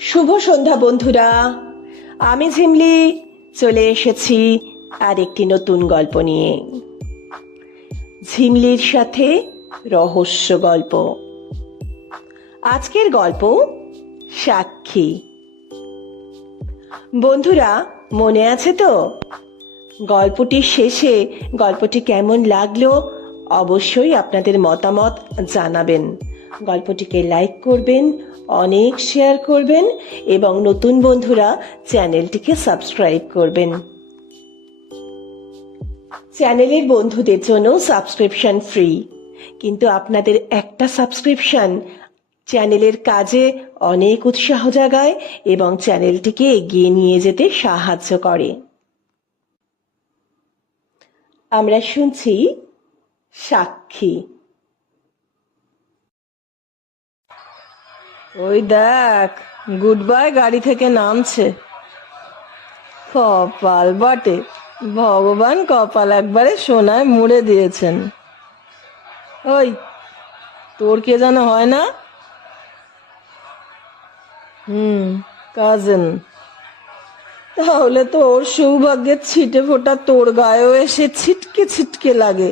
শুভ সন্ধ্যা বন্ধুরা, আমি ঝিমলি চলে এসেছি আর একটি নতুন গল্প নিয়ে। ঝিমলির সাথে রহস্য গল্প। আজকের গল্প সাক্ষী। বন্ধুরা, মনে আছে তো? গল্পটির শেষে গল্পটি কেমন লাগলো অবশ্যই আপনাদের মতামত জানাবেন। গল্পটিকে লাইক করবেন, অনেক শেয়ার করবেন এবং নতুন বন্ধুরা চ্যানেলটিকে সাবস্ক্রাইব করবেন। চ্যানেলের বন্ধুদের জন্য সাবস্ক্রিপশন ফ্রি, কিন্তু আপনাদের একটা সাবস্ক্রিপশন চ্যানেলের কাজে অনেক উৎসাহ জাগায় এবং চ্যানেলটিকে এগিয়ে নিয়ে যেতে সাহায্য করে। আমরা শুনছি সাক্ষী। ওই দেখ, গুড বাই গাড়ি থেকে নামছে। কপাল বটে, ভগবান কপাল একবারে সোনায় মুড়ে দিয়েছেন। ওই, তোর কে যেন হয় না? কাজিন। তাহলে তো ওর সৌভাগ্যের ছিটে ফোটা তোর গায়েও এসে ছিটকে ছিটকে লাগে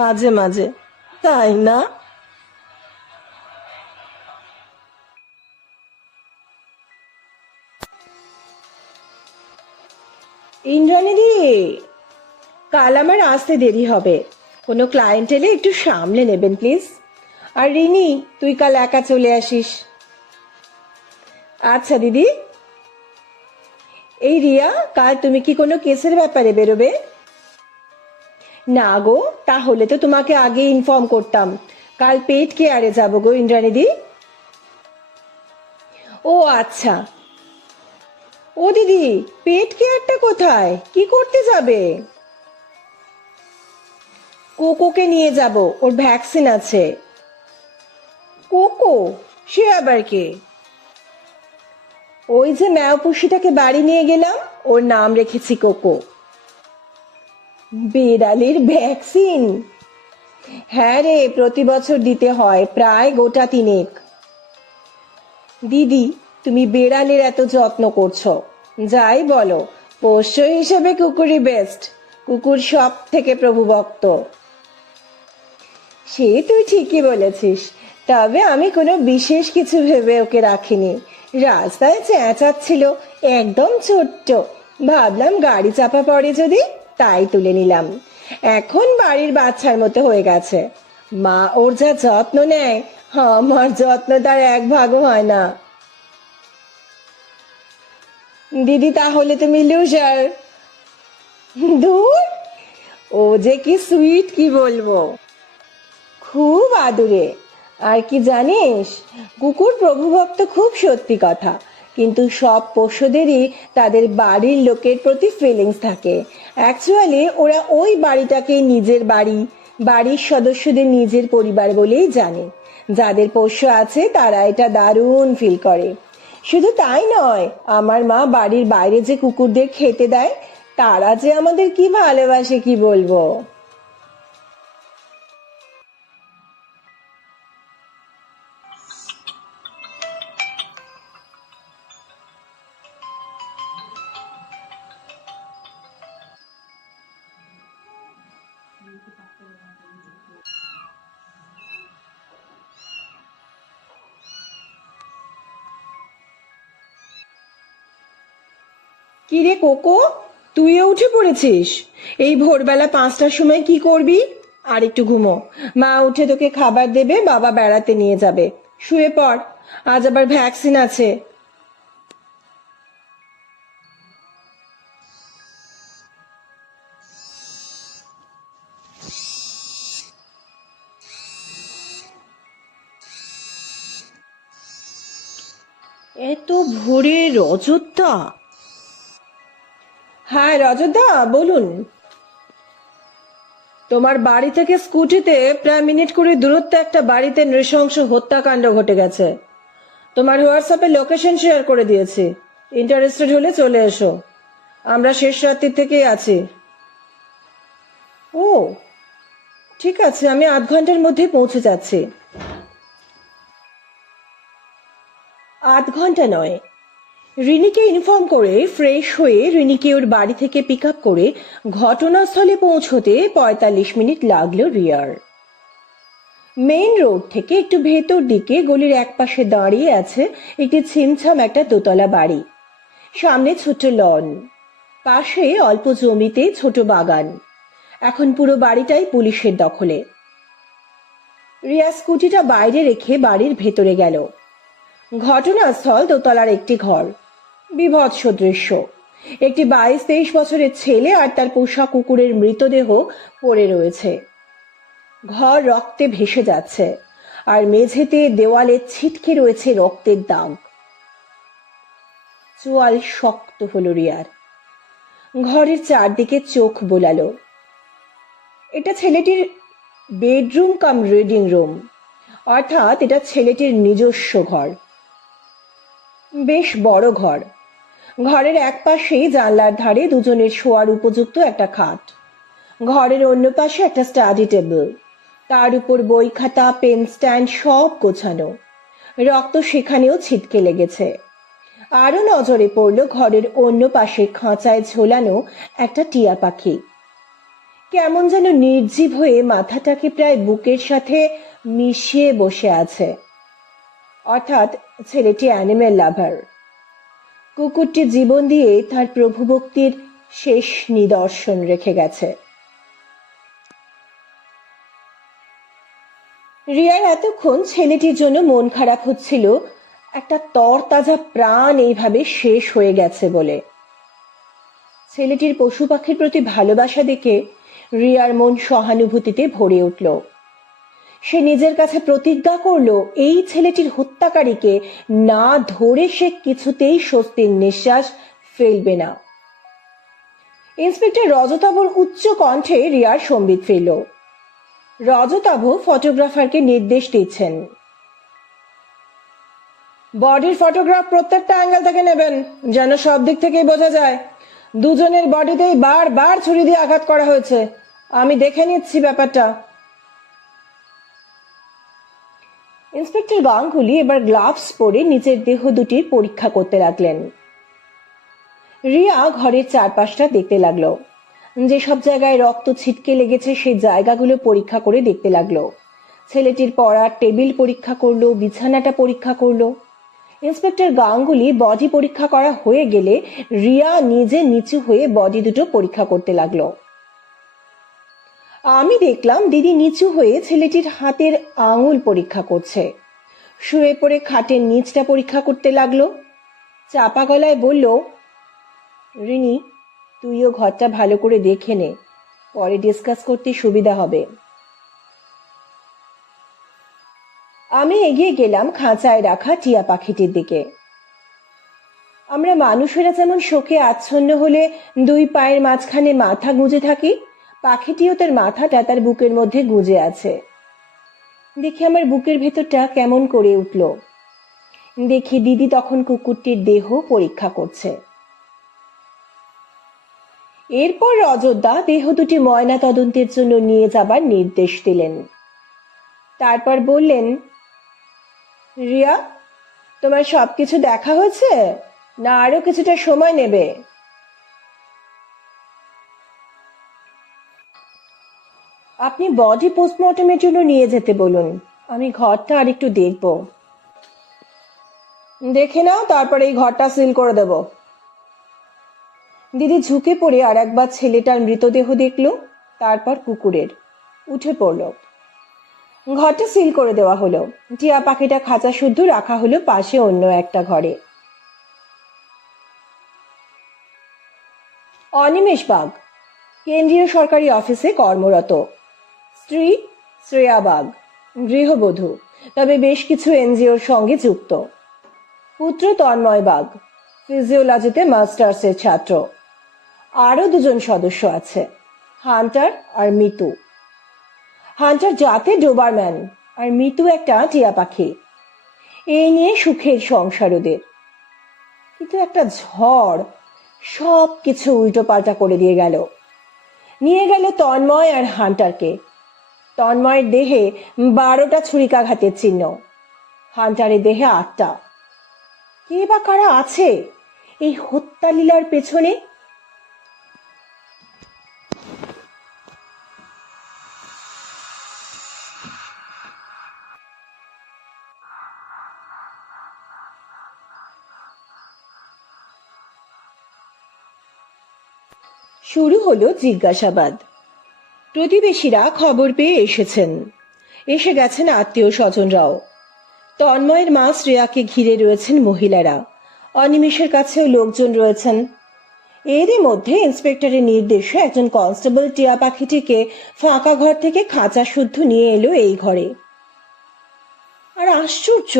মাঝে মাঝে, তাই না? ইন্দ্রাণীদি, কাল আমার আসতে দেরি হবে, কোনো ক্লায়েন্ট এলে একটু সামলে নেবেন প্লিজ। আর রিনি, তুই কাল একা চলে আসিস। আচ্ছা দিদি। এই রিয়া, কাল তুমি কি কোনো কেসের ব্যাপারে বেরোবে? না গো, তাহলে তো তোমাকে আগে ইনফর্ম করতাম। কাল পেট কেয়ারে যাবো গো ইন্দ্রাণীদি। ও আচ্ছা। ও দিদি, পেট কেয়ারটা কোথায়, কি করতে যাবে? কোকোকে নিয়ে যাব, ওর ভ্যাকসিন আছে। কোকো? সে আবার কে? ওই যে ম্যাওপুষিটাকে বাড়ি নিয়ে গেলাম, ওর নাম রেখেছি কোকো। বিড়ালের ভ্যাকসিন? হ্যাঁ রে, প্রতি বছর দিতে হয়, প্রায় গোটা 3। দিদি, তুমি বিড়ালের এত যত্ন করছো, যাই বলো, পোষ্য হিসেবে কুকুরই বেস্ট। কুকুর সব থেকে প্রভুভক্ত। সে তুই ঠিকই বলেছিস, তবে আমি কোনো বিশেষ কিছু ভেবে ওকে রাখিনি। রাস্তায় চেঁচাচ্ছিল, একদম ছোট্ট, ভাবলাম গাড়ি চাপা পড়ে যদি, তাই তুলে নিলাম। এখন বাড়ির বাচ্চার মতো হয়ে গেছে। মা ওর যা যত্ন নেয়, আমার যত্ন তার 1 ভাগও হয় না। দিদি, তাহলে তুমি লুজার। ধুর, ও যে কি সুইট, কি বলবো, খুব আদুরে। আর কি জানিস, কুকুর প্রভুভক্ত খুব সত্যি কথা, কিন্তু সব পোষ্যদেরই তাদের বাড়ির লোকের প্রতি ফিলিংস থাকে। অ্যাকচুয়ালি ওরা ওই বাড়িটাকে নিজের বাড়ি, বাড়ির সদস্যদের নিজের পরিবার বলেই জানে। যাদের পোষ্য আছে তারা এটা দারুণ ফিল করে। শুধু তাই নয়, আমার মা বাড়ির বাইরে যে কুকুরদের খেতে দেয়, তারা যে আমাদের কি ভালোবাসে কি বলবো। কি রে কোকো, তুইও উঠে পড়েছিস? এই ভোরবেলা 5টার সময় কি করবি? আর একটু ঘুমো, মা উঠে তোকে খাবার দেবে, বাবা বেড়াতে নিয়ে যাবে। শুয়ে পড়, আজ আবার ভ্যাকসিন আছে। এত ভোরে রজতদা? হ্যাঁ রজতদা, বলুন। তোমার বাড়ি থেকে স্কুটিতে প্রায় মিনিট করে দূরত্বে একটা বাড়িতে নৃশংস হত্যাকাণ্ড ঘটে গেছে। তোমার হোয়াটসঅ্যাপে লোকেশন শেয়ার করে দিয়েছি, ইন্টারেস্টেড হলে চলে এসো। আমরা শেষ রাত্রির থেকেই আছি। ও ঠিক আছে, আমি 8 ঘন্টার মধ্যেই পৌঁছে যাচ্ছি। 8 ঘন্টা নয়, রিনিকে ইনফর্ম করে ফ্রেশ হয়ে রিনিকে ওর বাড়ি থেকে পিক আপ করে ঘটনাস্থলে পৌঁছতে ৪৫ মিনিট লাগলো রিয়ার। মেইন রোড থেকে একটু ভেতর দিকে গলির একপাশে দাঁড়িয়ে আছে একটি ছিমছাম একটা দোতলা বাড়ি। সামনে ছোট লন, পাশে অল্প জমিতে ছোট বাগান। এখন পুরো বাড়িটাই পুলিশের দখলে। রিয়া স্কুটিটা বাইরে রেখে বাড়ির ভেতরে গেল। ঘটনাস্থল দোতলার একটি ঘর। বিভৎস দৃশ্য। একটি ২২-২৩ বছরের ছেলে আর তার পোষা কুকুরের মৃতদেহ পড়ে রয়েছে। ঘর রক্তে ভেসে যাচ্ছে আর মেঝেতে দেওয়ালে ছিটকে রয়েছে রক্তের দাগ। চোয়াল শক্ত হলো রিয়ার। ঘরের চারদিকে চোখ বোলালো। এটা ছেলেটির বেডরুম কাম রিডিং রুম, অর্থাৎ এটা ছেলেটির নিজস্ব ঘর। বেশ বড় ঘর। ঘরের এক পাশেই জানলার ধারে দুজনের শোয়ার উপযুক্ত একটা খাট। ঘরের অন্য পাশে একটা স্টাডি টেবিল, তার উপর বই খাতা পেন স্ট্যান্ড সব গোছানো। রক্ত সেখানেও ছিটকে লেগেছে। আরো নজরে পড়ল ঘরের অন্য পাশে খাঁচায় ঝোলানো একটা টিয়া পাখি। কেমন যেন নির্জীব হয়ে মাথাটাকে প্রায় বুকের সাথে মিশিয়ে বসে আছে। অর্থাৎ ছেলেটি অ্যানিমেল লাভার। কুকুরটি জীবন দিয়ে তার প্রভুভক্তির শেষ নিদর্শন রেখে গেছে। রিয়ার এতক্ষণ ছেলেটির জন্য মন খারাপ হচ্ছিল, একটা তরতাজা প্রাণ এইভাবে শেষ হয়ে গেছে বলে। ছেলেটির পশু পাখির প্রতি ভালোবাসা দেখে রিয়ার মন সহানুভূতিতে ভরে উঠল। সে নিজের কাছে প্রতিজ্ঞা করল এই ছেলেটির হত্যাকারীকে না ধরে সে কিছুতেই স্বস্তির নিঃশ্বাস ফেলবে না। ইন্সপেক্টর রজতাভর উচ্চ কণ্ঠে রিয়ার সম্বিত ফেলল। রজতাভ ফটোগ্রাফারকে নির্দেশ দিচ্ছেন, বডির ফটোগ্রাফ প্রত্যেকটা অ্যাঙ্গেল থেকে নেবেন, যেন সব দিক থেকেই বোঝা যায়। দুজনের বডিতেই বারবার ছুরি দিয়ে আঘাত করা হয়েছে। আমি দেখে নিচ্ছি ব্যাপারটা। ইন্সপেক্টর গাঙ্গুলি এবার গ্লাভস পরে নিজের দেহ দুটির পরীক্ষা করতে লাগলেন। রিয়া ঘরের চারপাশটা দেখতে লাগলো। যেসব জায়গায় রক্ত ছিটকে লেগেছে সেই জায়গাগুলো পরীক্ষা করে দেখতে লাগলো। ছেলেটির পড়ার টেবিল পরীক্ষা করলো, বিছানাটা পরীক্ষা করলো। ইন্সপেক্টর গাঙ্গুলি বডি পরীক্ষা করা হয়ে গেলে রিয়া নিজে নিচু হয়ে বডি দুটো পরীক্ষা করতে লাগলো। আমি দেখলাম দিদি নিচু হয়ে ছেলেটির হাতের আঙুল পরীক্ষা করছে। শুয়ে পড়ে খাটের নিচটা পরীক্ষা করতে লাগলো। চাপা গলায় বলল, রিনি, তুইও ঘরটা ভালো করে দেখে নে, পরে ডিসকাস করতে সুবিধা হবে। আমি এগিয়ে গেলাম খাঁচায় রাখা টিয়া পাখিটির দিকে। আমরা মানুষেরা যেমন শোকে আচ্ছন্ন হলে দুই পায়ের মাঝখানে মাথা গুঁজে থাকি, পাখিটিও তার মাথাটা তার বুকের মধ্যে গুঁজে আছে। দেখে আমার বুকের ভেতরটা কেমন করে উঠল। দেখি দিদি তখন কুকুরটির দেহ পরীক্ষা করছে। এরপর রজতদা দেহ দুটি ময়না তদন্তের জন্য নিয়ে যাবার নির্দেশ দিলেন। তারপর বললেন, রিয়া, তোমার সবকিছু দেখা হয়েছে না আরো কিছুটা সময় নেবে? আপনি বডি পোস্টমর্টমের জন্য নিয়ে যেতে বলুন, আমি ঘরটা আর একটু দেখব। দেখে নাও, তারপর এই ঘরটা সিল করে দেব। দিদি ঝুঁকে পড়ে আর একবার ছেলেটার মৃতদেহ দেখল, তারপর কুকুরের। উঠে পড়ল। ঘরটা সিল করে দেওয়া হলো। টিয়া পাখিটা খাঁচা শুদ্ধ রাখা হলো পাশে অন্য একটা ঘরে। অনিমেষ বাগ কেন্দ্রীয় সরকারি অফিসে কর্মরত। স্ত্রী শ্রেয়া বাগ, গৃহবধূ, তবে বেশ কিছু এনজিওর সঙ্গে যুক্ত। পুত্র তন্ময় বাগ, ফিজিওলজিতে মাস্টার্সের ছাত্র। আরো দুজন সদস্য আছে, হান্টার আর মিতু। হান্টার জাতে ডোবারম্যান আর মিতু একটা টিয়া পাখি। এই নিয়ে সুখের সংসার ওদের। কিন্তু একটা ঝড় সব কিছু উল্টো পাল্টা করে দিয়ে গেল। নিয়ে গেল তন্ময় আর হান্টারকে। তন্ময়ের দেহে 12টা ছুরিকাঘাতের চিহ্ন, হান্টারের দেহে 8টা। কে বা কারা আছে এই হত্যা লীলার পেছনে? শুরু হলো জিজ্ঞাসাবাদ। প্রতিবেশীরা খবর পেয়ে এসেছেন, এসে গেছেন আত্মীয় স্বজনরাও। তন্ময়ের মা শ্রেয়াকে ঘিরে রয়েছেন মহিলারা, অনিমেষের কাছেও লোকজন রয়েছেন। এরই মধ্যে ইন্সপেক্টরের নির্দেশে একজন কনস্টেবল টিয়া পাখিটিকে ফাঁকা ঘর থেকে খাঁচা শুদ্ধ নিয়ে এলো এই ঘরে। আর আশ্চর্য,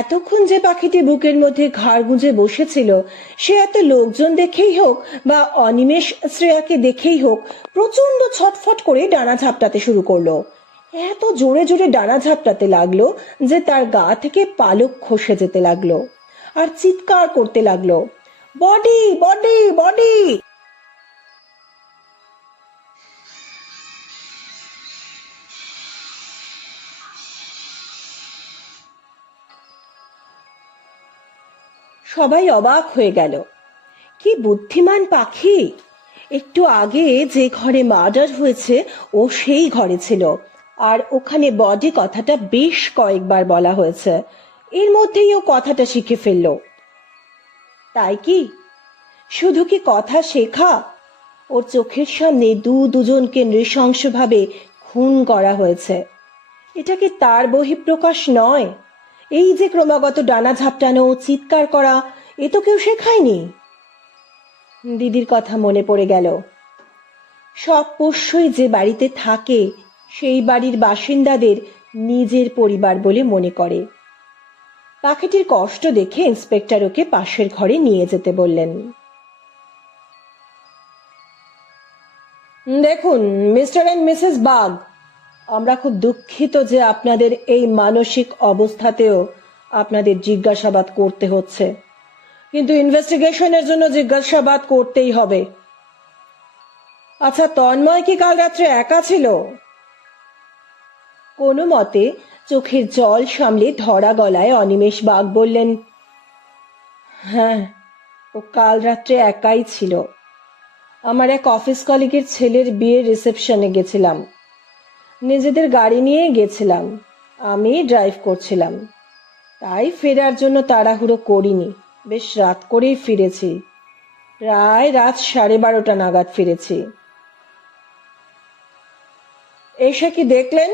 এতক্ষণ যে পাখিটি বুকের মধ্যে ঘাড় গুঁজে বসেছিল, সে এত লোকজন দেখেই হোক বা অনিমেষ শ্রেয়াকে দেখেই হোক প্রচন্ড ছটফট করে ডানা ঝাপটাতে শুরু করলো। এত জোরে জোরে ডানা ঝাপটাতে লাগলো যে তার গা থেকে পালক খসে যেতে লাগলো, আর চিৎকার করতে লাগলো, বডি বডি বডি। সবাই অবাক হয়ে গেল। কি বুদ্ধিমান পাখি! একটু আগে যে ঘরে মার্ডার হয়েছে ও সেই ঘরে ছিল, আর ওখানে বডি কথাটা বেশ কয়েকবার বলা হয়েছে। এর মধ্যেই ও কথাটা শিখে ফেলল। তাই কি শুধু কি কথা শেখা, ওর চোখের সামনে দুজনকে নৃশংসভাবে খুন করা হয়েছে। এটা কি তার বহিঃপ্রকাশ নয়? এই যে ক্রমাগত ডানা ঝাপটানো, চিৎকার করা, এ তো কেউ শেখায়নি। দিদির কথা মনে পড়ে গেল। সব পোষ্যই যে বাড়িতে থাকে সেই বাড়ির বাসিন্দাদের নিজের পরিবার বলে মনে করে। পাখিটির কষ্ট দেখে ইন্সপেক্টর ওকে পাশের ঘরে নিয়ে যেতে বললেন। দেখুন মিস্টার এন্ড মিসেস বাগ, আমরা খুব দুঃখিত যে আপনাদের এই মানসিক অবস্থাতেও আপনাদের জিজ্ঞাসাবাদ করতে হচ্ছে, কিন্তু ইনভেস্টিগেশনের জন্য জিজ্ঞাসাবাদ করতেই হবে। আচ্ছা, তন্ময় কি কাল রাত্রে একা ছিল? কোনো মতে চোখের জল সামলে ধরা গলায় অনিমেষ বাগ বললেন, হ্যাঁ, ও কাল রাত্রে একাই ছিল। আমার এক অফিস কলিগের ছেলের বিয়ের রিসেপশনে গেছিলাম, নিজেদের গাড়ি নিয়ে গেছিলাম, আমি ড্রাইভ করছিলাম, তাই ফেরার জন্য তাড়াহুড়ো করিনি, বেশ রাত করেই ফিরেছি, প্রায় রাত 12:30 নাগাদ ফিরেছি। এসে কি দেখলেন?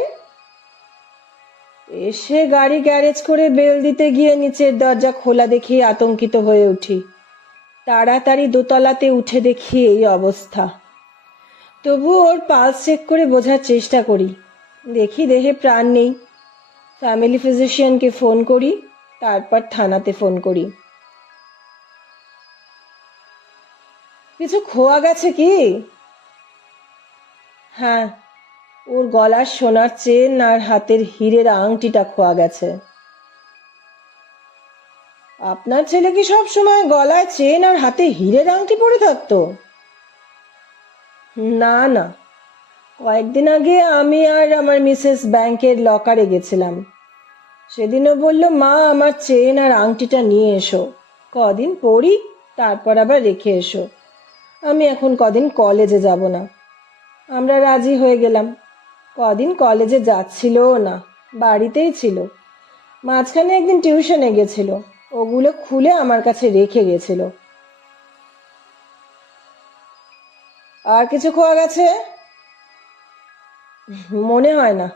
এসে গাড়ি গ্যারেজ করে বেল দিতে গিয়ে নিচের দরজা খোলা দেখে আতঙ্কিত হয়ে উঠি, তাড়াতাড়ি দোতলাতে উঠে দেখি এই অবস্থা। তবু ওর পালস চেক করে বোঝার চেষ্টা করি, দেখি দেহে প্রাণ নেই। ফ্যামিলি ফিজিশিয়ানকে ফোন করি, তারপর থানাতে ফোন করি। কিছু খোয়া গেছে কি? হ্যাঁ, ওর গলার সোনার চেন আর হাতের হীরের আংটিটা খোয়া গেছে। আপনার ছেলে কি সব সময় গলায় চেন আর হাতে হীরের আংটি পরে থাকতো? না না, কয়েকদিন আগে আমি আর আমার মিসেস ব্যাংকের লকারে গেছিলাম, সেদিনও বলল, মা আমার চেন আর আংটিটা নিয়ে এসো, কদিন পরি, তারপর আবার রেখে এসো, আমি এখন কদিন কলেজে যাব না। আমরা রাজি হয়ে গেলাম। কদিন কলেজে যাচ্ছিল না, বাড়িতেই ছিল। মাঝখানে একদিন টিউশনে গেছিল, ওগুলো খুলে আমার কাছে রেখে গেছিল। আর কিছু খোয়া গেছে? মনে হয় না,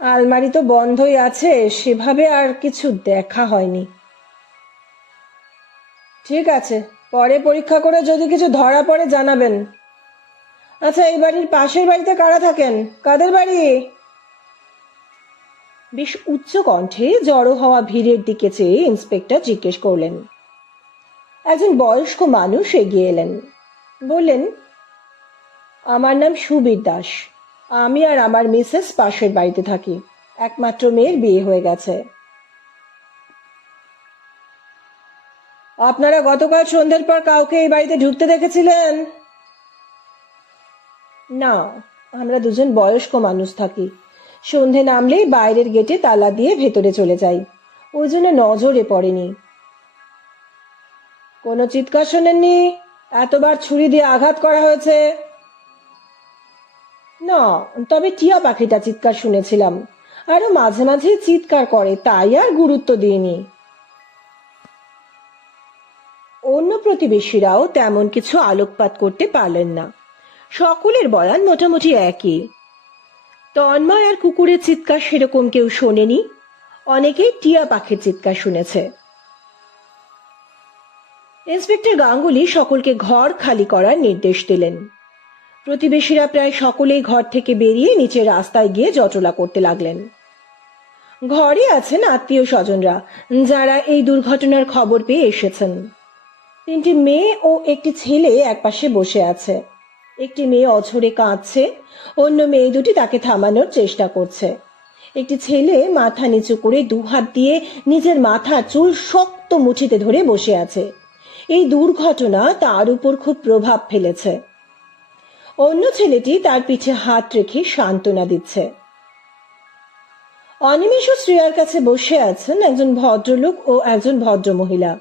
আলমারি তো বন্ধই আছে, সেভাবে আর কিছু দেখা হয়নি। ঠিক আছে, পরে পরীক্ষা করে যদি কিছু ধরা পড়ে জানাবেন। আচ্ছা, এই বাড়ির পাশের বাড়িতে কারা থাকেন? কাদের বাড়ি? বেশ উচ্চ কণ্ঠে জড়ো হওয়া ভিড়ের দিকে চেয়ে ইন্সপেক্টর জিজ্ঞেস করলেন। একজন বয়স্ক মানুষ এগিয়ে এলেন, বললেন, আমার নাম সুবীর দাস, আমি আর আমার মিসেস পাশের বাড়িতে থাকি, একমাত্র মেয়ের বিয়ে হয়ে গেছে। আপনারা গতকাল সন্ধ্যের পর কাউকে এই বাড়িতে ঢুকতে দেখেছিলেন? না, আমরা দুজন বয়স্ক মানুষ থাকি, সন্ধে নামলেই বাইরের গেটে তালা দিয়ে ভেতরে চলে যাই, ওই জন্য নজরে পড়েনি। কোনো চিৎকার শোনেননি? এতবার ছুরি দিয়ে আঘাত করা হয়েছে। না, তবে টিয়া পাখিটা চিৎকার শুনেছিলাম, আরো মাঝে মাঝে চিৎকার করে, তাই আর গুরুত্ব দিইনি। অন্য প্রতিবেশীরাও তেমন কিছু আলোকপাত করতে পারলেন না। সকলের বয়ান মোটামুটি একই। তন্ময় আর কুকুরের চিৎকার সেরকম কেউ শোনেনি, অনেকেই টিয়া পাখির চিৎকার শুনেছে। ইন্সপেক্টর গাঙ্গুলি সকলকে ঘর খালি করার নির্দেশ দিলেন। প্রতিবেশীরা প্রায় সকলেই ঘর থেকে বেরিয়ে নিচে রাস্তায় গিয়ে জটলা করতে লাগলেন। ঘরে আছেন আত্মীয় স্বজনরা, যারা এই দুর্ঘটনার খবর পেয়ে এসেছেন। 3টি মেয়ে ও একটি ছেলে একপাশে বসে আছে। একটি মেয়ে অঝরে কাঁদছে, অন্য মেয়ে দুটি তাকে থামানোর চেষ্টা করছে। একটি ছেলে মাথা নিচু করে 2 হাত দিয়ে নিজের মাথার চুল শক্ত মুঠিতে ধরে বসে আছে। এই দুর্ঘটনা তার উপর খুব প্রভাব ফেলেছে। অন্য ছেলেটি তার পিঠে হাত রেখে সান্ত্বনা দিচ্ছে। অনিমেষ ও শ্রেয়ার কাছে বসে আছেন একজন ভদ্রলোক ও একজন ভদ্রমহিলা।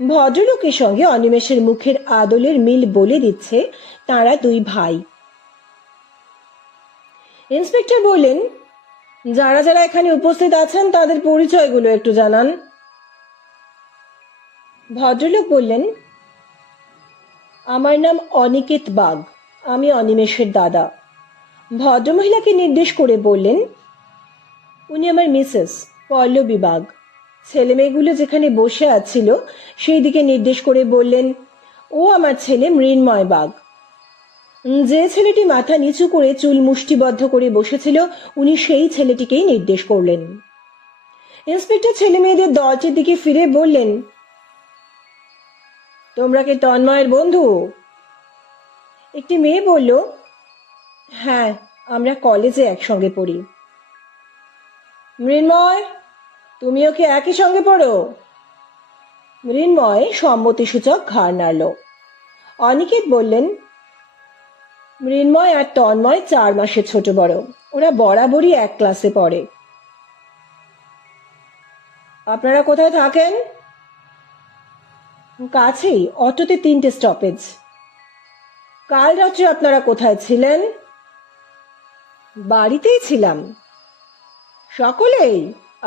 ভদ্রলোকের সঙ্গে অনিমেষের মুখের আদলের মিল বলে দিচ্ছে তারা 2 ভাই। ইন্সপেক্টর বললেন, যারা যারা এখানে উপস্থিত আছেন তাদের পরিচয়গুলো একটু জানান। ভদ্রলোক বললেন, আমার নাম অনিকেত বাগ, আমি অনিমেষের দাদা। ভদ্রমহিলাকে নির্দেশ করে বললেন, উনি আমার মিসেস পল্লবী বাগ। ছেলে মেয়েগুলো যেখানে বসে আছিল সেই দিকে নির্দেশ করে বললেন, ও আমার ছেলে মৃন্ময় বাগ। যে ছেলেটি মাথা নিচু করে চুল মুষ্টিবদ্ধ করে বসেছিল উনি সেই ছেলেটিকেই নির্দেশ করলেন। ইন্সপেক্টর ছেলে মেয়েদের দলটির দিকে ফিরে বললেন, তোমরা কি তন্ময়ের বন্ধু? একটি মেয়ে বলল, হ্যাঁ, আমরা কলেজে একসঙ্গে পড়ি। মৃন্ময়, তুমিও কি একই সঙ্গে পড়ো? মৃন্ময় সম্মতিসূচক ঘাড় নাড়ল। অনিকেত বললেন, মৃন্ময় আর তন্ময় 4 মাসের ছোট বড়, ওরা বরাবরই এক ক্লাসে পড়ে। আপনারা কোথায় থাকেন? কাছেই, অটোতে 3টে স্টপেজ। কাল রাত্রে আপনারা কোথায় ছিলেন? বাড়িতেই ছিলাম। সকলেই?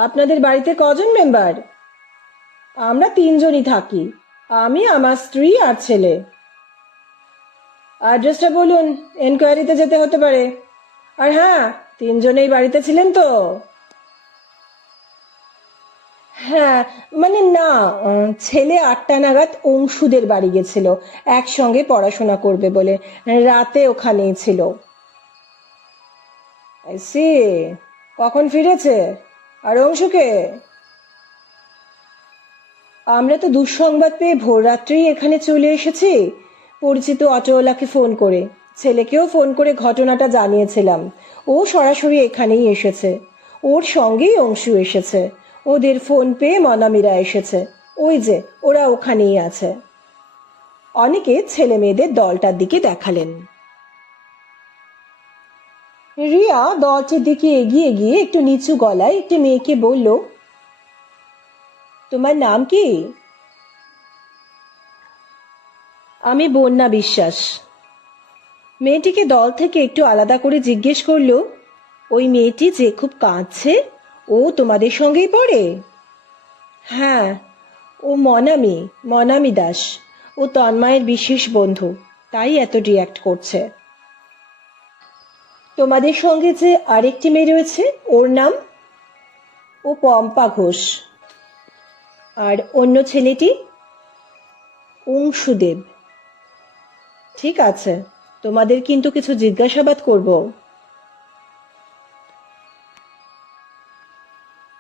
আপনাদের বাড়িতে কজন মেম্বার? আমরা 3 জনই থাকি, আমি, আমার স্ত্রী আর ছেলে। অ্যাড্রেসটা বলুন, এনকোয়ারিতে যেতে হতে পারে। আর হ্যাঁ, 3 জনেই বাড়িতে ছিলেন তো? হ্যাঁ, মানে না, ছেলে 8টা নাগাদ অংশুদের বাড়ি গেছিল একসঙ্গে পড়াশোনা করবে বলে, রাতে ওখানেই ছিল। সি, কখন ফিরেছে? আর অংশুকে? আমরা তো দুঃসংবাদ পেয়ে ভোর রাত্রেই এখানে চলে এসেছি, পরিচিত অটোওয়ালাকে ফোন করে, ছেলেকেও ফোন করে ঘটনাটা জানিয়েছিলাম। ও সরাসরি এখানেই এসেছে, ওর সঙ্গেই অংশু এসেছে। ওদের ফোন পেয়ে মনামিরা এসেছে, ওই যে ওরা ওখানেই আছে। অনেকে ছেলে মেয়েদের দলটার দিকে দেখালেন। রিয়া দলটির দিকে এগিয়ে গিয়ে একটু নিচু গলায় একটি মেয়েকে বলল, তোমার নাম কি? আমি বন্যা বিশ্বাস। মেয়েটিকে দল থেকে একটু আলাদা করে জিজ্ঞেস করলো, ওই মেয়েটি যে খুব কাঁদছে, ও তোমাদের সঙ্গেই পড়ে? হ্যাঁ, ও মনামি দাস। ও তন্ময়ের বিশেষ বন্ধু, তাই এত রিয়্যাক্ট করছে। তোমাদের সঙ্গে যে আরেকটি মেয়ে রয়েছে, ওর নাম? ও পম্পা ঘোষ। আর অন্য ছেলেটি? অংশুদেব। ঠিক আছে, তোমাদের কিন্তু কিছু জিজ্ঞাসাবাদ করব।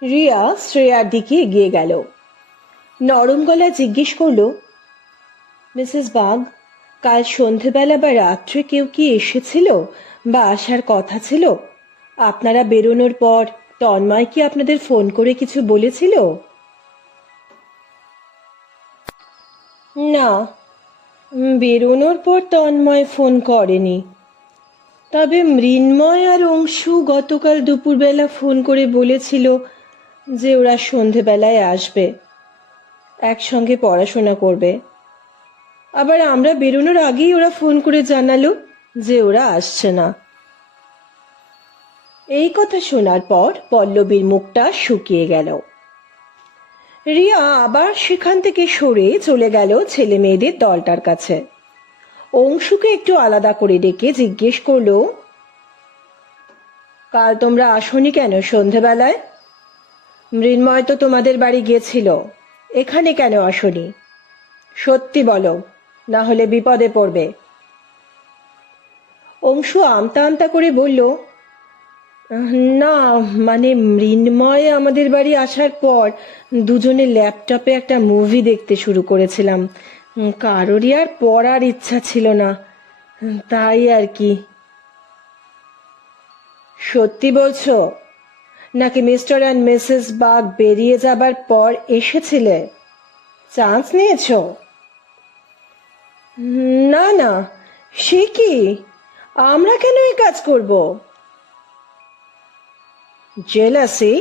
রিয়া শ্রেয়ার দিকে এগিয়ে গেল, নরম গলায় জিজ্ঞেস করল, মিসেস বাগ, কাল সন্ধেবেলা বা রাত্রে কেউ কি এসেছিল বা আসার কথা ছিল? আপনারা বেরোনোর পর তন্ময় কি আপনাদের ফোন করে কিছু বলেছিল? না, বেরোনোর পর তন্ময় ফোন করেনি, তবে মৃন্ময় আর অংশু গতকাল দুপুরবেলা ফোন করে বলেছিল যে ওরা সন্ধেবেলায় আসবে। একসঙ্গে পড়াশোনা করবে। আবার আমরা বেরোনোর আগেই ওরা ফোন করে জানালো যে ওরা আসছে না। এই কথা শোনার পর পল্লবীর মুখটা শুকিয়ে গেল। রিয়া আবার সেখান থেকে সরে চলে গেল ছেলে মেয়েদের দলটার কাছে। অংশুকে একটু আলাদা করে ডেকে জিজ্ঞেস করলো, কাল তোমরা আসোনি কেন সন্ধেবেলায়? মৃন্ময় তো তোমাদের বাড়ি গিয়েছিল, এখানে কেন আসোনি? সত্যি বলো, না হলে বিপদে পড়বে। অংশু আমতা আমতা করে বলল, না মানে মৃন্ময় আমাদের বাড়ি আসার পর দুজনে ল্যাপটপে একটা মুভি দেখতে শুরু করেছিলাম। কারোরই আর পড়ার ইচ্ছা ছিল না, তাই আর কি। সত্যি বলছো, নাকি মিস্টার অ্যান্ড মিসেস বাগ বেরিয়ে যাবার পর এসেছিলে? চান্স নিয়েছো? না না, সে কি, আমরা কেন এই কাজ করব? জেলাসি?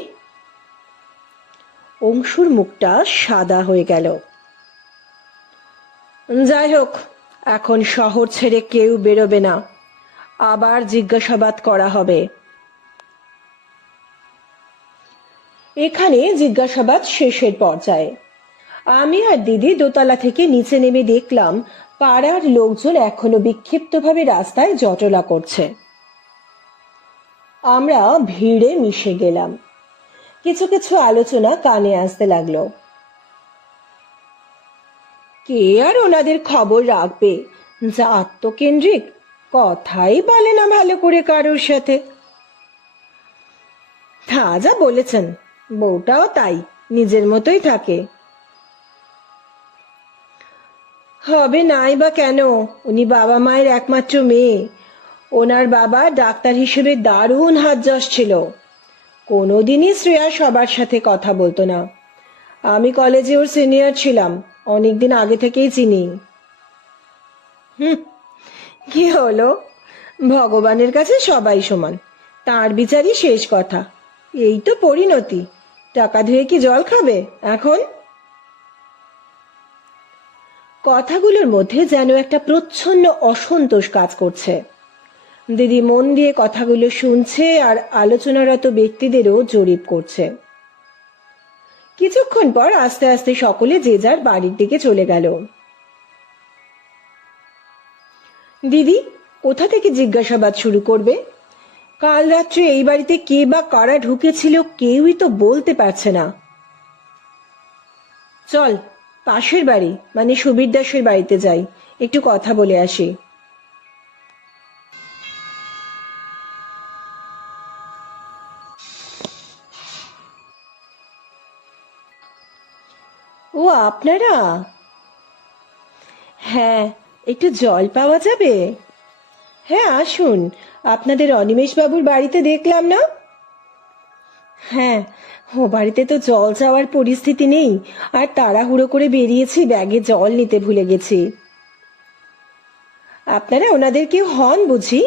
অংশুর মুখটা সাদা হয়ে গেল। যাই হোক, এখন শহর ছেড়ে কেউ বেরোবে না, আবার জিজ্ঞাসাবাদ করা হবে। এখানে জিজ্ঞাসাবাদ শেষের পর্যায়ে। আমি আর দিদি দোতলা থেকে নিচে নেমে দেখলাম পাড়ার লোকজন এখনো বিক্ষিপ্তভাবে রাস্তায় জটলা করছে। আমরা ভিড়ে মিশে গেলাম। কিছু কিছু আলোচনা কানে আসতে লাগলো। কে আর ওনাদের খবর রাখবে, যা আত্মকেন্দ্রিক, কথাই বলে না ভালো করে কারোর সাথে। তা যা বলেছেন, বউটাও তাই, নিজের মতোই থাকে। হবে নাই বা কেন, উনি বাবা মায়ের একমাত্র মেয়ে। ওনার বাবা ডাক্তার হিসেবে দারুণ হাত যশ ছিল। কোনোদিনই শ্রেয়া সবার সাথে কথা বলতো না। আমি কলেজে ওর সিনিয়র ছিলাম, অনেকদিন আগে থেকেই চিনি। কি হলো, ভগবানের কাছে সবাই সমান, তার বিচারই শেষ কথা। এই তো পরিণতি, টাকা ধুয়ে কি জল খাবে এখন? কথাগুলোর মধ্যে যেন একটা প্রচ্ছন্ন অসন্তোষ কাজ করছে। দিদি মন দিয়ে কথাগুলো শুনছে আর আলোচনারত ব্যক্তিদেরও জরিপ করছে। কিছুক্ষণ পর আস্তে আস্তে সকলে যে যার বাড়ির দিকে চলে গেল। দিদি কোথা থেকে জিজ্ঞাসাবাদ শুরু করবে? কাল রাত্রে এই বাড়িতে কে বা কারা ঢুকেছিল কেউই তো বলতে পারছে না। চল পাশের বাড়ি মানে সুবীর দাসের বাড়িতে যাই, একটু কথা বলে আসি। ও আপনারা? হ্যাঁ, একটু জল পাওয়া যাবে? হ্যাঁ আসুন, আপনাদের অনিমেষ বাবুর বাড়িতে দেখলাম না। হ্যাঁ, ও বাড়িতে তো জল চাওয়ার পরিস্থিতি নেই, আর তাড়াহুড়ো করে বেরিয়েছি, ব্যাগে জল নিতে ভুলে গেছি। আপনারা ওনাদের কেউ হন বুঝি?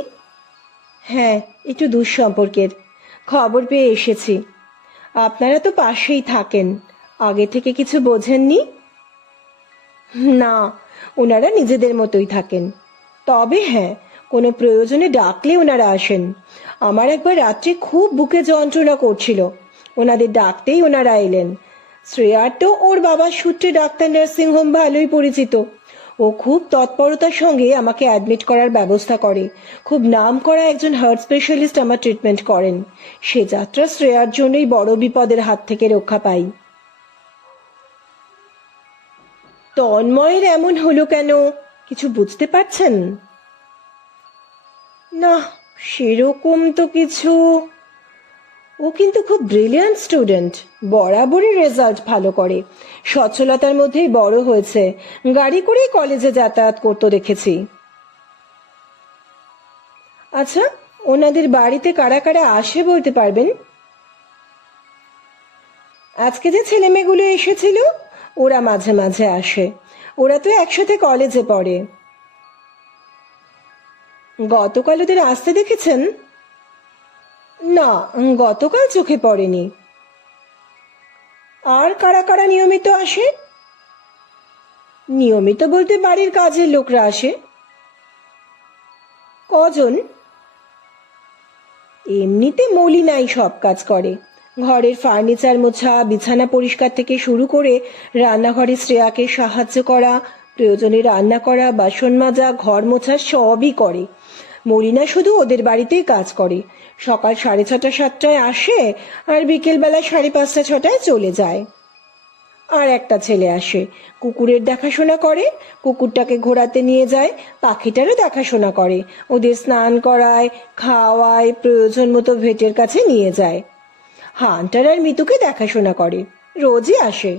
হ্যাঁ, একটু দূর সম্পর্কের, খবর পেয়ে এসেছি। আপনারা তো পাশেই থাকেন, আগে থেকে কিছু বোঝেননি? না, ওনারা নিজেদের মতোই থাকেন। তবে হ্যাঁ, কোনো প্রয়োজনে ডাকলে ওনারা আসেন। আমার একবার রাত্রে খুব বুকে যন্ত্রণা করছিল, ওনাদের ডাকতেই ওনারা এলেন। শ্রেয়ার তো ওর বাবার সূত্রে ডাক্তার নার্সিংহোম ভালোই পরিচিত। ও খুব তৎপরতার সঙ্গে আমাকে অ্যাডমিট করার ব্যবস্থা করে। খুব নাম করা একজন হার্ট স্পেশালিস্ট আমার ট্রিটমেন্ট করেন। সে যাত্রা শ্রেয়ার জন্যই বড় বিপদের হাত থেকে রক্ষা পাই। তন্ময়ের এমন হলো কেন, কিছু বুঝতে পারছেন? না, সেরকম তো কিছু। ও কিন্তু খুব ব্রিলিয়ান্ট স্টুডেন্ট, বরাবরই রেজাল্ট ভালো করে, সচ্ছলতার মধ্যেই বড় হয়েছে, গাড়ি করেই কলেজে যাতায়াত করতে দেখেছি। আচ্ছা, ওনাদের বাড়িতে কারা কারা আসে বলতে পারবেন? আজকে যে ছেলেমেয়েগুলো এসেছিল ওরা মাঝে মাঝে আসে, ওরা তো একসাথে কলেজে পড়ে। গতকাল ওদের আসতে দেখেছেন? না, গতকাল চোখে পড়েনি। আর কারা কারা নিয়মিত আসে? নিয়মিত বলতে বাড়ির কাজের লোকরা আসে। কজন? এমনিতে মলিনাই সব কাজ করে, ঘরের ফার্নিচার মোছা, বিছানা পরিষ্কার থেকে শুরু করে রান্নাঘরে শ্রেয়াকে সাহায্য করা, প্রয়োজনে রান্না করা, বাসন মাজা, ঘর মোছা সবই করে। মলিনা শুধু ওদের বাড়িতেই কাজ করে। সকাল 6:30-7টায় আসে আর বিকেলবেলা 5:30-6টায় চলে যায়। আর একটা ছেলে আসে, কুকুরের দেখাশোনা করে, কুকুরটাকে ঘোরাতে নিয়ে যায়, পাখিটারও দেখাশোনা করে, ওদের স্নান করায়, খাওয়ায়, প্রয়োজন মতো ভেটের কাছে নিয়ে যায়। হান্টার আর মিতুকে দেখাশোনা করে, রোজই আসে।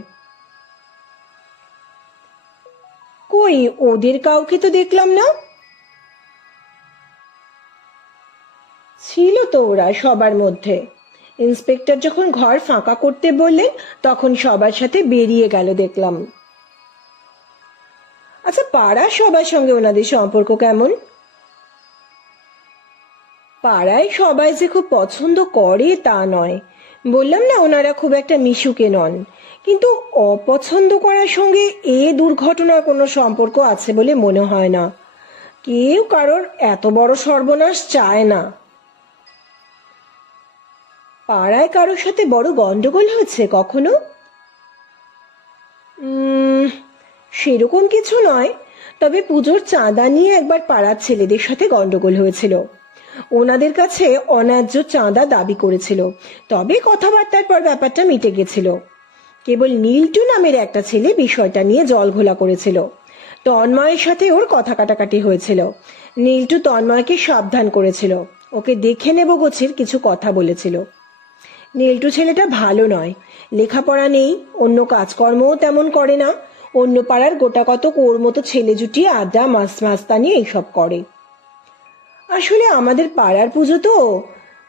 কই ওদের কাউকে তো দেখলাম না। ছিল তো ওরা সবার মধ্যে। ইন্সপেক্টর যখন ঘর ফাঁকা করতে বললেন তখন সবার সাথে বেরিয়ে গেল দেখলাম। আচ্ছা, পাড়ার সবার সঙ্গে ওনাদের সম্পর্ক কেমন? পাড়ায় সবাই যে খুব পছন্দ করে তা নয়, বললাম না ওনারা খুব একটা মিশুকে নন, কিন্তু অপছন্দ করার সঙ্গে এ দুর্ঘটনার কোনো সম্পর্ক আছে বলে মনে হয় না। কেউ কারোর এত বড় সর্বনাশ চায় না। পাড়ায় কারোর সাথে বড় গন্ডগোল হয়েছে কখনো? সেরকম কিছু নয়, তবে পুজোর চাঁদা নিয়ে একবার পাড়ার ছেলেদের সাথে গন্ডগোল হয়েছিল। ওনাদের কাছে অন্যায্য চাঁদা দাবি করেছিল, তবে কথাবার্তার পর ব্যাপারটা মিটে গেছিল। কেবল নীলটু নামের একটা ছেলে বিষয়টা নিয়ে জলঘোলা করেছিল। তন্ময়ের সাথে ওর কথা কাটাকাটি হয়েছিল। নীলটু তন্ময়কে সাবধান করেছিল, ওকে দেখে নেব গোছের কিছু কথা বলেছিল। নীলটু ছেলেটা ভালো নয়, লেখাপড়া নেই, অন্য কাজকর্মও তেমন করে না। অন্য পাড়ার গোটা কত ওর মতো ছেলে জুটিয়ে আড্ডা মাস্তানি এইসব করে। আসলে আমাদের পাড়ার পুজো তো,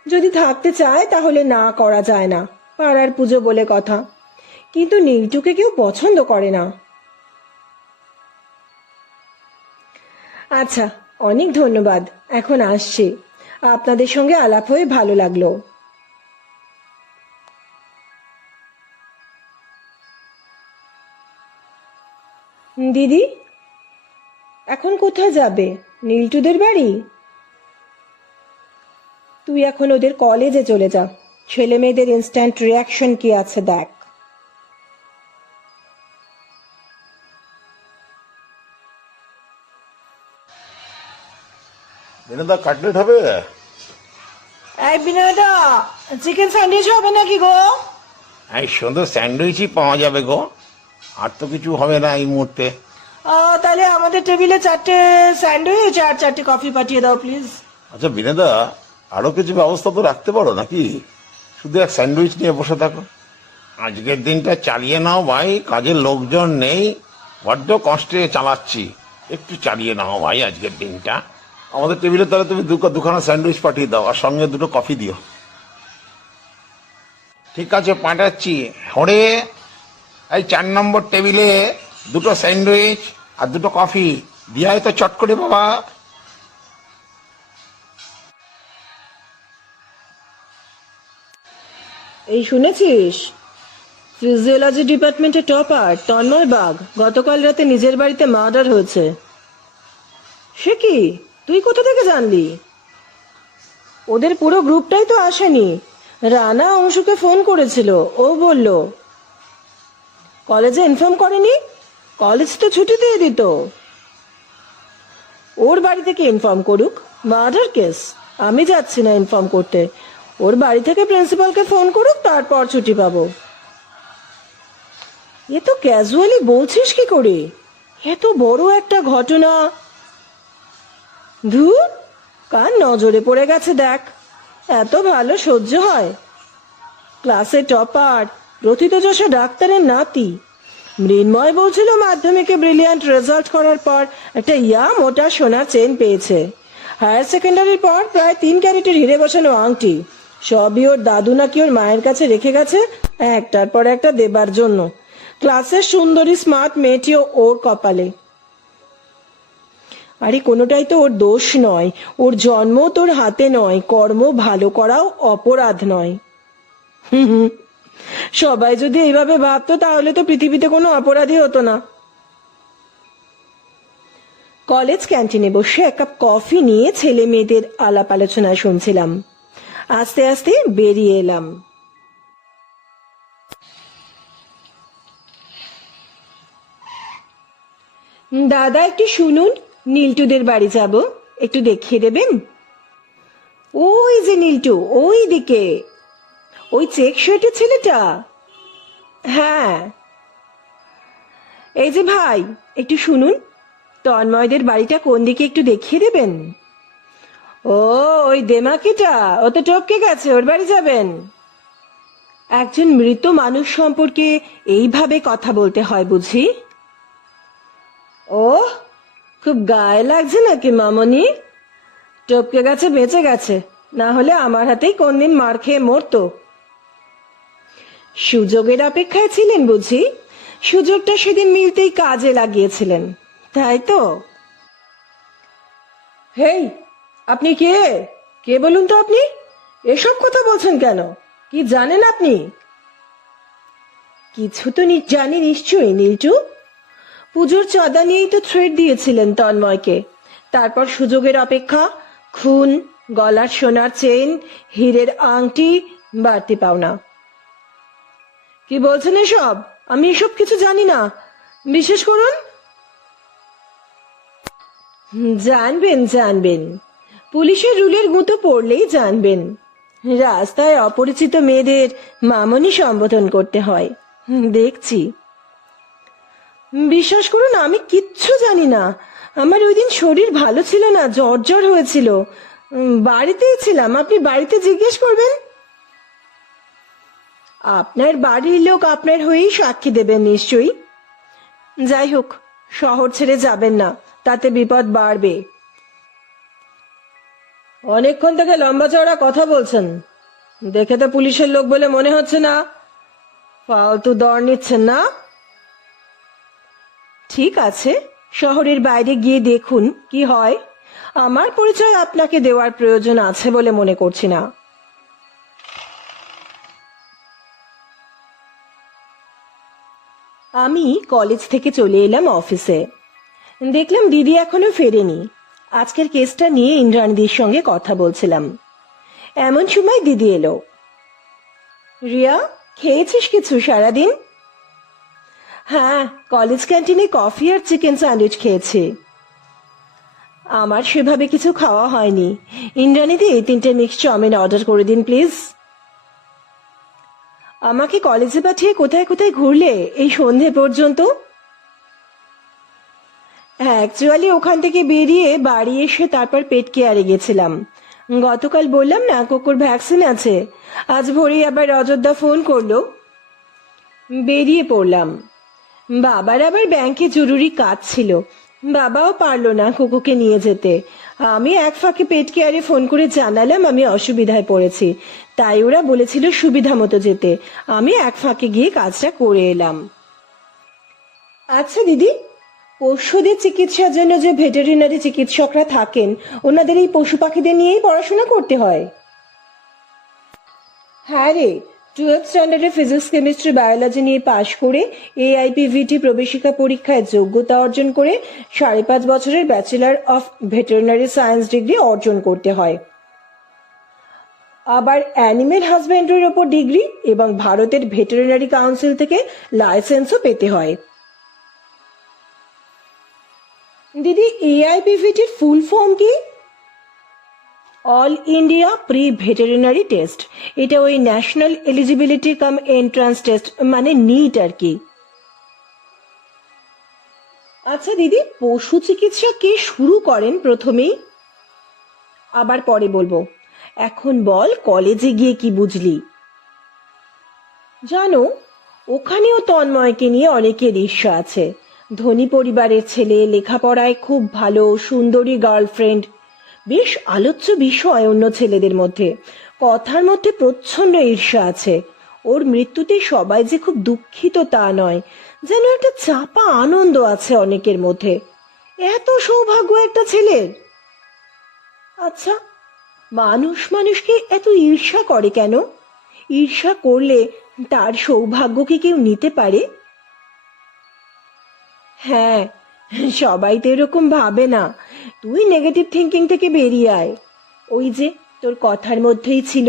যদি থাকতে চায় তাহলে না করা যায় না, পাড়ার পুজো বলে কথা। কিন্তু নীলটুকে কেউ পছন্দ করে না। আচ্ছা, অনেক ধন্যবাদ, এখন আসছি। আপনাদের সঙ্গে আলাপ হয়ে ভালো লাগলো। দিদি, এখন কোথায় যাবে? নীলটুদের বাড়ি? তুই এখন ওদের কলেজে চলে যা, ছেলে মেয়েদের ইনস্ট্যান্ট রিয়াকশন কি আছে দেখ। বিনোদা, কাটলেট হবে? এই বিনয়দা, চিকেন স্যান্ডউইচ হবে নাকি গো? এই সুন্দর স্যান্ডউইচই পাওয়া যাবে গো, আর তো কিছু হবে না এই মুহূর্তে। তাহলে আমাদের টেবিলে 4টে স্যান্ডউইচ আর 4টে কফি পাঠিয়ে দাও প্লিজ। আচ্ছা বিনোদা, আরো কিছু ব্যবস্থা তো রাখতে পারো নাকি? শুধু এক স্যান্ডউইচ নিয়ে বসে থাকো। আজকের দিনটা চালিয়ে নাও ভাই, কাজের লোকজন নেই, বড্ড কষ্টে চালাচ্ছি, একটু চালিয়ে নাও ভাই আজকের দিনটা। আমাদের টেবিলে তাহলে তুমি দুখানা স্যান্ডউইচ পাঠিয়ে দাও, আর সঙ্গে 2টো কফি দিও। ঠিক আছে, পাঠাচ্ছি। হরে, এই 4 নম্বর টেবিলে 2টো স্যান্ডউইচ আর 2টো কফি দিয়ে তো চট করে বাবা। এই শুনেছিস, ফিজিওলজি ডিপার্টমেন্টের টপার তন্ময় বাগ গতকাল রাতে নিজের বাড়িতে মার্ডার হয়েছে। সে কি, তুই কোথা থেকে জানলি? ওদের পুরো গ্রুপটাই তো আসেনি, রানা অংশুকে ফোন করেছিল, ও বলল। কলেজে ইনফর্ম করেনি? কলেজ তো ছুটি দিয়ে দিত। ওর বাড়ি থেকে ইনফর্ম করুক, মার্ডার কেস, আমি যাচ্ছি না ইনফর্ম করতে। ওর বাড়ি থেকে প্রিন্সিপালকে ফোন করুক, তারপর ছুটি পাবো। এ তো ক্যাজুয়ালি বলছিস কি করে, এত বড় একটা ঘটনা। ধুর, কার নজরে পড়ে গেছে দেখ, এত ভালো সহ্য হয়? ক্লাসে টপার, প্রথিতযশা ডাক্তারের নাতি। মৃন্ময় বলছিল মাধ্যমিকে ব্রিলিয়ান্ট রেজাল্ট করার পর একটা মোটা সোনার চেন পেয়েছে। হায়ার সেকেন্ডারির পর প্রায় 3 ক্যারেটের হিরে বসানো আংটি, সবই ওর দাদু নাকি ওর মায়ের কাছে রেখে গেছে একটার পর একটা দেবার জন্য। ক্লাসের সুন্দরী স্মার্ট মেয়েটিও ওর কপালে। আরে কোনোটাই তো ওর দোষ নয়, ওর জন্ম তোর হাতে নয়, কর্ম ভালো করাও অপরাধ নয়। সবাই যদি এইভাবে ভাবতো তাহলে তো পৃথিবীতে কোনো অপরাধী হতো না। কলেজ ক্যান্টিনে বসে এক কাপ কফি নিয়ে ছেলে মেয়েদের আলাপ আলোচনা শুনছিলাম। আস্তে আস্তে বেরিয়ে এলাম। দাদা একটু শুনুন, নীলটুদের বাড়ি যাব, একটু দেখিয়ে দেবেন? ওই যে নীলটু, ওই দিকে, ওই চেক শার্টের ছেলেটা। হ্যাঁ, এই যে ভাই, একটু শুনুন, তন্ময়দের বাড়িটা কোন দিকে একটু দেখিয়ে দেবেন? ও, ওই দেমাকিটা, ও তো টপকে গেছে, ওর বাড়ি যাবেন? একজন মৃত মানুষ সম্পর্কে এইভাবে কথা বলতে হয় বুঝি? ও, খুব গায়ে লাগছে নাকি মামনি? টপকে গেছে বেঁচে গেছে, না হলে আমার হাতেই কোনদিন মার খেয়ে মরতো। সুযোগের অপেক্ষায় ছিলেন বুঝি? সুযোগটা সেদিন মিলতেই কাজে লাগিয়েছিলেন, তাই তো? হেই, আপনি কে? কে বলুন তো আপনি? এসব কথা বলছেন কেন? কি জানেন আপনি? কিছু তো জানি নিশ্চয়ই নীলটু। পুজোর চাঁদা নিয়েই তো থ্রেড দিয়েছিলেন তন্ময়কে। তারপর সুযোগের অপেক্ষা, খুন, গলার সোনার চেইন, হীরের আংটি, বাড়তি পাওনা। কি বলছেন এসব? আমি এসব কিছু জানি না, বিশ্বাস করুন। জানবেন জানবেন, পুলিশের রুলের গুঁতো পড়লেই জানবেন। রাস্তায় অপরিচিত মেয়েদের মামনি সম্বোধন করতে হয়, দেখছি। বিশ্বাস করুন, আমি কিচ্ছু জানি না। আমার ওই দিন শরীর ভালো ছিল না, জ্বর জ্বর হয়েছিল। বাড়িতেই ছিলাম, আপনি বাড়িতে জিজ্ঞেস করবেন। আপনার বাড়ির লোক আপনার হয়েই সাক্ষী দেবেন নিশ্চয়ই। যাই হোক, শহর ছেড়ে যাবেন না, তাতে বিপদ বাড়বে। অনেকক্ষণ থেকে লম্বা চওড়া কথা বলছেন, দেখে তো পুলিশের লোক বলে মনে হচ্ছে না। ফালতু দর নিচ্ছেন না? ঠিক আছে, শহরের বাইরে গিয়ে দেখুন কি হয়। আমার পরিচয় আপনাকে দেওয়ার প্রয়োজন আছে বলে মনে করছি না। আমি কলেজ থেকে চলে এলাম অফিসে। দেখলাম দিদি এখনো ফেরেনি। আজকের কেসটা নিয়ে ইন্দ্রাণীদির সঙ্গে কথা বলছিলাম, এমন সময় দিদি এলো। রিয়া, খেয়েছিস কিছু সারাদিন? হ্যাঁ, কলেজ ক্যান্টিনে কফি আর চিকেন স্যান্ডউইচ খেয়েছি। আমার সেভাবে কিছু খাওয়া হয়নি। ইন্দ্রাণীদি, 3টে মিক্স চাউমিন অর্ডার করে দিন প্লিজ। আমাকে কলেজে পাঠিয়ে কোথায় কোথায় ঘুরলে এই সন্ধে পর্যন্ত? অ্যাকচুয়ালি ওখান থেকে বেরিয়ে বাড়ি এসে তারপর পেট কেয়ারে গেছিলাম। গতকাল বললাম না কুকুর ভ্যাকসিন আছে, আজ ভোরেই আবার অযোধ্যা ফোন করলো। বেরিয়ে পড়লাম। বাবার আবার ব্যাংকে জরুরি কাজ ছিল, বাবাও পারলো না কুকুকে নিয়ে যেতে। আমি এক ফাঁকে পেট কেয়ারে ফোন করে জানালাম আমি অসুবিধায় পড়েছি, তাই ওরা বলেছিল সুবিধা মতো যেতে। আমি এক ফাঁকে গিয়ে কাজটা করে এলাম। আচ্ছা দিদি, পশুদের চিকিৎসার জন্য যে ভেটেরিনারি চিকিৎসকরা থাকেন, ওনাদের এই পশু পাখিদের নিয়েই পড়াশোনা করতে হয়? হ্যাঁ রে, 12th স্ট্যান্ডার্ডে ফিজিক্স কেমিস্ট্রি বায়োলজি নিয়ে পাশ করে AIPVT প্রবেশিকা পরীক্ষায় যোগ্যতা অর্জন করে 5.5 বছরের bachelor of veterinary science degree অর্জন করতে হয়। আবার অ্যানিমেল হাজবেন্ডারির ওপর ডিগ্রি এবং ভারতের ভেটেরিনারি কাউন্সিল থেকে লাইসেন্সও পেতে হয়। দিদি, AIPVTর ফুল ফর্ম কি? All India pre veterinary test. এটা ওই ন্যাশনাল এলিজিবিলিটি কাম এন্ট্রান্স টেস্ট, মানে নিট আর কি। আচ্ছা দিদি, পশু চিকিৎসা কে শুরু করেন প্রথমেই? আবার পরে বলবো, এখন বল কলেজে গিয়ে কি বুঝলি? জানো, ওখানেও তন্ময়কে নিয়ে অনেকের ঈর্ষা আছে। ধনী পরিবারের ছেলে, লেখাপড়ায় খুব ভালো, সুন্দরী গার্লফ্রেন্ড, বেশ আলোচ্য বিষয় অন্য ছেলেদের মধ্যে। কথার মধ্যে প্রচ্ছন্ন ঈর্ষা আছে। ওর মৃত্যুতে সবাই যে খুব দুঃখিত তা নয়, যেন একটা চাপা আনন্দ আছে অনেকের মধ্যে। এত সৌভাগ্য একটা ছেলের। আচ্ছা, মানুষ মানুষকে এত ঈর্ষা করে কেন? ঈর্ষা করলে তার সৌভাগ্য কি কেউ নিতে পারে? হ্যাঁ, সবাই তো এরকম ভাবে না। তুই নেগেটিভ থিঙ্কিং থেকে বেরিয়ে আয়। ওই যে তোর কথার মধ্যেই ছিল,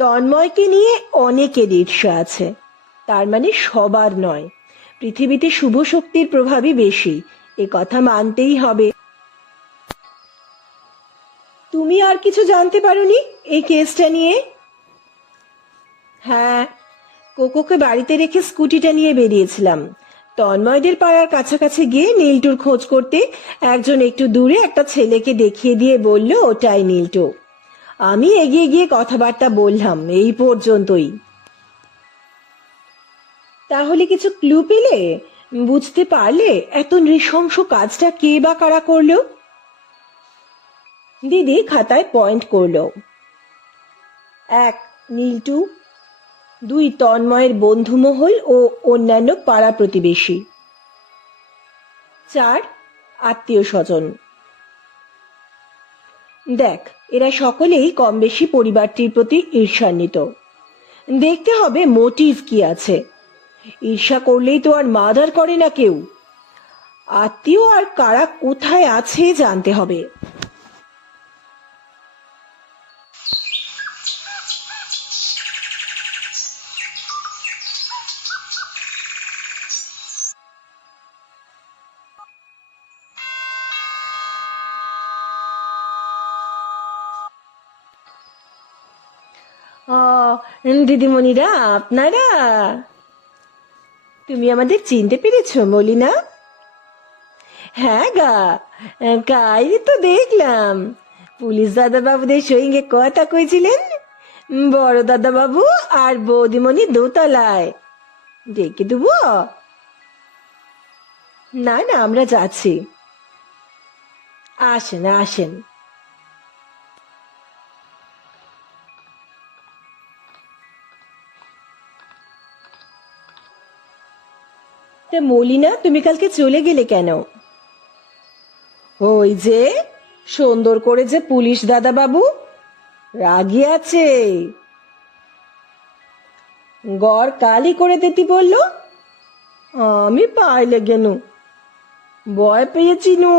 তন্ময়কে নিয়ে অনেকের ঈর্ষা আছে, তার মানে সবার নয়। পৃথিবীতে শুভ শক্তির প্রভাবই বেশি, এ কথা মানতেই হবে। তুমি আর কিছু জানতে পারোনি এই কেসটা নিয়ে? হ্যাঁ, কোকোকে বাড়িতে রেখে স্কুটিটা নিয়ে বেরিয়েছিলাম। তন্ময়দের পাড়ার কাছাকাছি গিয়ে নীলটুর খোঁজ করতে একজন একটু দূরে একটা ছেলেকে দেখিয়ে দিয়ে বলল ওটাই নীলটু। আমি এগিয়ে গিয়ে কথাবার্তা বললাম, এই পর্যন্তই। তাহলে কিছু ক্লু পেলে? বুঝতে পারলে এত নৃশংস কাজটা কে বা কারা করলো? দিদি খাতায় পয়েন্ট করলো। 1, নীলটু। 2, তন্ময়ের বন্ধুমহল ও অন্যান্য পাড়া প্রতিবেশী। 4, আত্মীয় স্বজন। দেখ, এরা সকলেই কম বেশি পরিবারটির প্রতি ঈর্ষান্বিত। দেখতে হবে মোটিভ কি আছে। ঈর্ষা করলেই তো আর মার্ডার করে না কেউ। আত্মীয় আর কারা কোথায় আছে জানতে হবে। দিদিমণিরা, আপনারা? তুমি আমাদের চিনতে পেরেছো মলিনা? হ্যাঁ গা, কাই তো দেখলাম পুলিশ দাদা বাবুদের সঙ্গে কথা কইছিলেন। বড় দাদা বাবু আর বৌদিমণি দোতলায়। ডেকে দেবো? না না, আমরা যাচ্ছি। আসেন আসেন। তা মলিনা, তুমি কালকে চলে গেলে কেন? ওই যে সুন্দর করে যে পুলিশ দাদা বাবু রাগি আছে, গড় কালি করে দিতে বললো। আমি পাইলে গেন, ভয় পেয়েছি নু।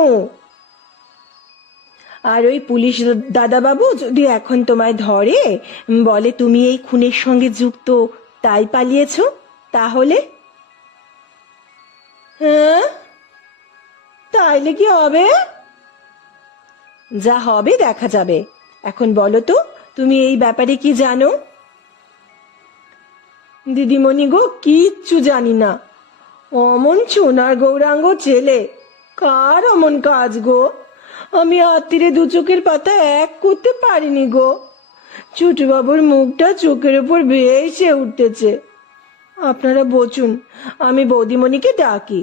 আর ওই পুলিশ দাদা বাবু যদি এখন তোমায় ধরে, বলে তুমি এই খুনের সঙ্গে যুক্ত, তাই পালিয়েছো, তাহলে? হ্যাঁ, তাইলে কি হবে? যা হবে দেখা যাবে। এখন বলো তো, তুমি এই ব্যাপারে কি জানো? দিদিমণি গো, কিচ্ছু জানি না। অমন সোনার গৌরাঙ্গ ছেলে, কার অমন কাজ গো? আমি আত্মীরে দু চোখের পাতা এক করতে পারিনি গো। ছোটবাবুর মুখটা চোখের উপর ভেসে উঠতেছে। আপনারা বচুন, আমি বৌদিমণিকে ডাকি।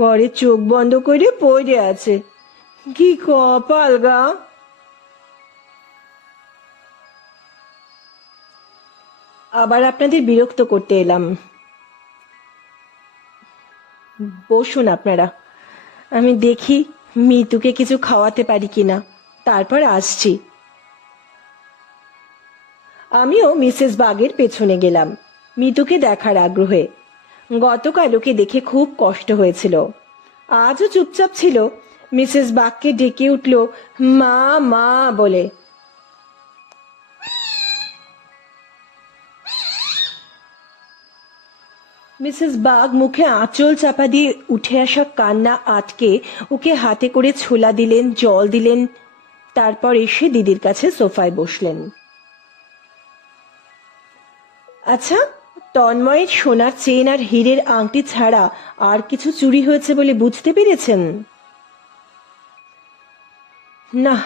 ঘরে চোখ বন্ধ করে পড়ে আছে। কি কপাল গা! আবার আপনাদের বিরক্ত করতে এলাম। বসুন আপনারা, আমি দেখি মিতুকে কিছু খাওয়াতে পারি কিনা, তারপর আসছি। আমিও মিসেস বাগের পেছনে গেলাম মিতুকে দেখার আগ্রহে। গতকাল ওকে দেখে খুব কষ্ট হয়েছিল, আজও চুপচাপ ছিল। মিসেস বাগকে ডেকে উঠল মা মা বলে। মিসেস বাগ মুখে আঁচল চাপা দিয়ে উঠে আসা কান্না আটকে ওকে হাতে করে ছোলা দিলেন, জল দিলেন। তারপর এসে দিদির কাছে সোফায় বসলেন। আচ্ছা, তন্ময়ের সোনার চেন আর হীরের আংটি ছাড়া আর কিছু চুরি হয়েছে বলে বুঝতে পেরেছেন? না,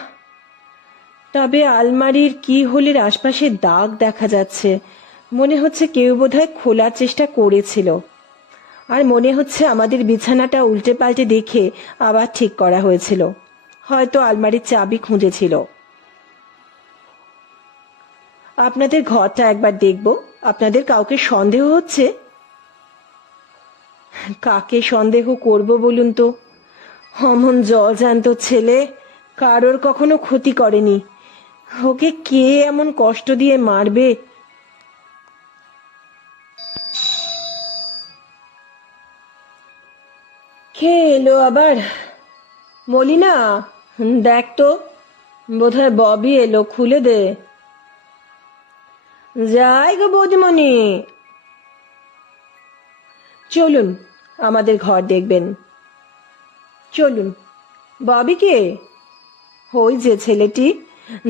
তবে আলমারির কি হোলের আশপাশে দাগ দেখা যাচ্ছে। মনে হচ্ছে কেউ বোধহয় খোলার চেষ্টা করেছিল। আর মনে হচ্ছে আমাদের বিছানাটা উল্টে পাল্টে দেখে আবার ঠিক করা হয়েছিল। হয়তো আলমারির চাবি খুঁজেছিল। আপনাদের ঘরটা একবার দেখব। আপনাদের কাউকে সন্দেহ হচ্ছে? কাকে সন্দেহ করব বলুন তো? অমন জলজ্যান্ত ছেলে কারোর কখনো ক্ষতি করেনি। ওকে কে এমন কষ্ট দিয়ে মারবে? কে এলো আবার? মলিনা, দেখ তো, বোধহয় ববি এলো, খুলে দে। যাই গো বৌদিমণি, চলুন আমাদের ঘর দেখবেন, চলুন। ববি কে? ওই যে ছেলেটি,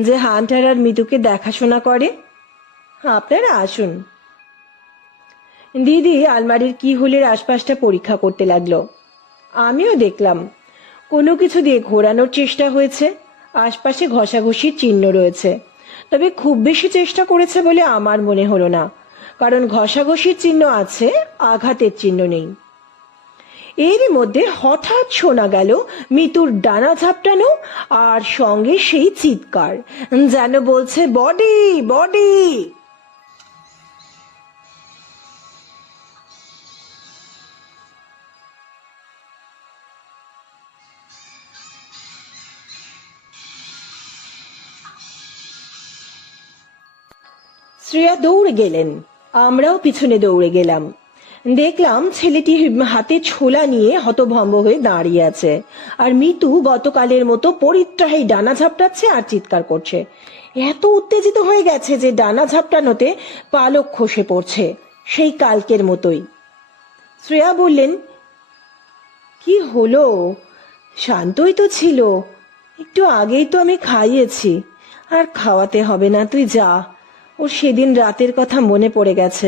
যে হান্টার আর মিতুকে দেখাশোনা করে। আপনারা আসুন। দিদি আলমারির কি হোলের আশপাশটা পরীক্ষা করতে লাগলো। আমিও দেখলাম কোনো কিছু দিয়ে ঘোরানোর চেষ্টা হয়েছে, আশপাশে ঘষাঘষির চিহ্ন রয়েছে, তবে খুব বেশি চেষ্টা করেছে বলে আমার মনে হলো না, কারণ ঘষাঘষির চিহ্ন আছে, আঘাতের চিহ্ন নেই। এরই মধ্যে হঠাৎ শোনা গেল মিতুর ডানা ঝাপটানো, আর সঙ্গে সেই চিৎকার, যেন বলছে বডি বডি। শ্রেয়া দৌড়ে গেলেন, আমরাও পিছনে দৌড়ে গেলাম। দেখলাম ছেলেটি হাতে ছোলা নিয়ে হতভম্ব হয়ে দাঁড়িয়ে আছে, আর মিতু গতকালের মতো পরিত্রাহী ডানা ঝাপটাচ্ছে আর চিৎকার করছে। এত উত্তেজিত হয়ে গেছে যে ডানা ঝাপটানোতে পালক খসে পড়ছে, সেই কালকের মতোই। শ্রেয়া বললেন, কি হলো? শান্তই তো ছিল, একটু আগেই তো আমি খাইয়েছি, আর খাওয়াতে হবে না, তুই যা। ওর সেদিন রাতের কথা মনে পড়ে গেছে,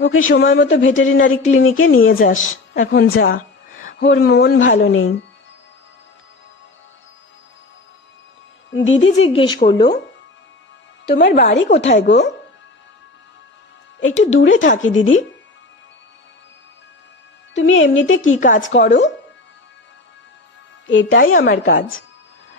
ওকে সময় মতো ভেটেরিনারি ক্লিনিকে নিয়ে যাস, এখন যা, ওর মন ভালো নেই। দিদি জিজ্ঞেস করলো, তোমার বাড়ি কোথায় গো? একটু দূরে থাকি দিদি। তুমি এমনিতে কি কাজ করো? এটাই আমার কাজ।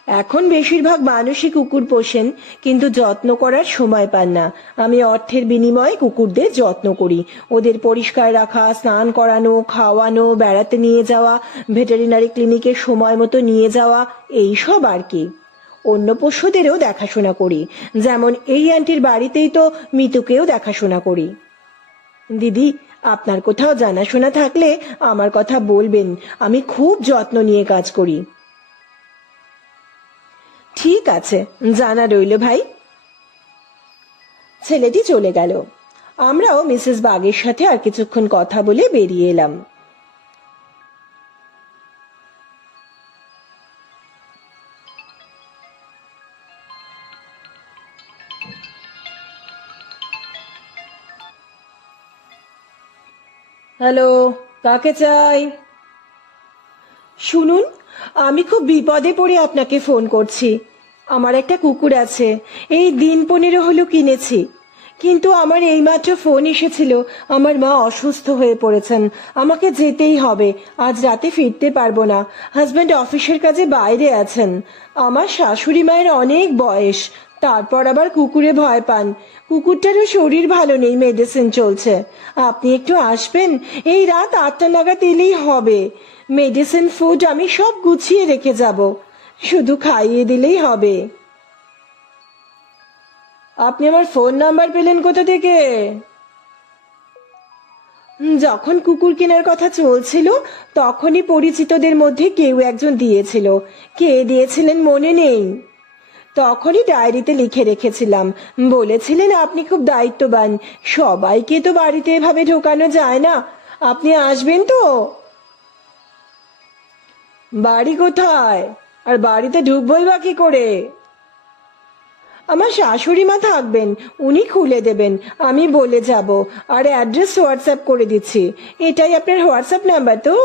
এখন বেশিরভাগ মানুষই কুকুর পোষেন, কিন্তু যত্ন করার সময় পান না। আমি অর্থের বিনিময়ে কুকুরদের যত্ন করি, ওদের পরিষ্কার রাখা, স্নান করানো, খাওয়ানো, বেড়াতে নিয়ে যাওয়া, ভেটেরিনারি ক্লিনিকে সময় মতো নিয়ে যাওয়া, এই সব আর কি। অন্য পশুদেরও দেখাশোনা করি, যেমন এই আন্টির বাড়িতেই তো মিতুকেও দেখাশোনা করি। দিদি, আপনার কোথাও জানাশোনা থাকলে আমার কথা বলবেন, আমি খুব যত্ন নিয়ে কাজ করি। ঠিক আছে, জানা রইল ভাই। ছেলেটি চলে গেল। আমরাও মিসেস বাগের সাথে আর কিছুক্ষণ কথা বলে বেরিয়ে এলাম। হ্যালো, কাকে চাই? শুনুন, আমি খুব বিপদে পড়ে আপনাকে ফোন করছি। আমার একটা কুকুর আছে, এই দিন 15 হলো কিনেছি, কিন্তু আমার এইমাত্র ফোন এসেছিল আমার মা অসুস্থ হয়ে পড়েছেন, আমাকে যেতেই হবে, আজ রাতে ফিরতে পারবো না। হাজব্যান্ড অফিসের কাজে বাইরে আছেন। আমার শাশুড়ি মায়ের অনেক বয়স, তারপর আবার কুকুরে ভয় পান। কুকুরটারও শরীর ভালো নেই, মেডিসিন চলছে। আপনি একটু আসবেন, এই রাত 8টা নাগাদ এলেই হবে। মেডিসিন, ফুড আমি সব গুছিয়ে রেখে যাব, শুধু খাইয়ে দিলেই হবে। আপনি আমার ফোন নাম্বার পেলেন কোথা থেকে? যখন কুকুর কেনার কথা চলছিল তখনই পরিচিতদের মধ্যে কেউ একজন দিয়েছিল। কে দিয়েছিলেন মনে নেই, তখনই ডায়েরিতে লিখে রেখেছিলাম। বলেছিলেন আপনি খুব দায়িত্ববান, সবাইকে তো বাড়িতে এভাবে ঢোকানো যায় না, আপনি আসবেন তো। বাড়ি কোথায়? আর বাড়িতে ঢুকবই বা কি করে? আমার শাশুড়ি মা থাকবেন, উনি খুলে দেবেন, আমি বলে যাব। আর অ্যাড্রেস হোয়াটসঅ্যাপ করে দিচ্ছি, এটাই আপনার হোয়াটসঅ্যাপ নাম্বার তো?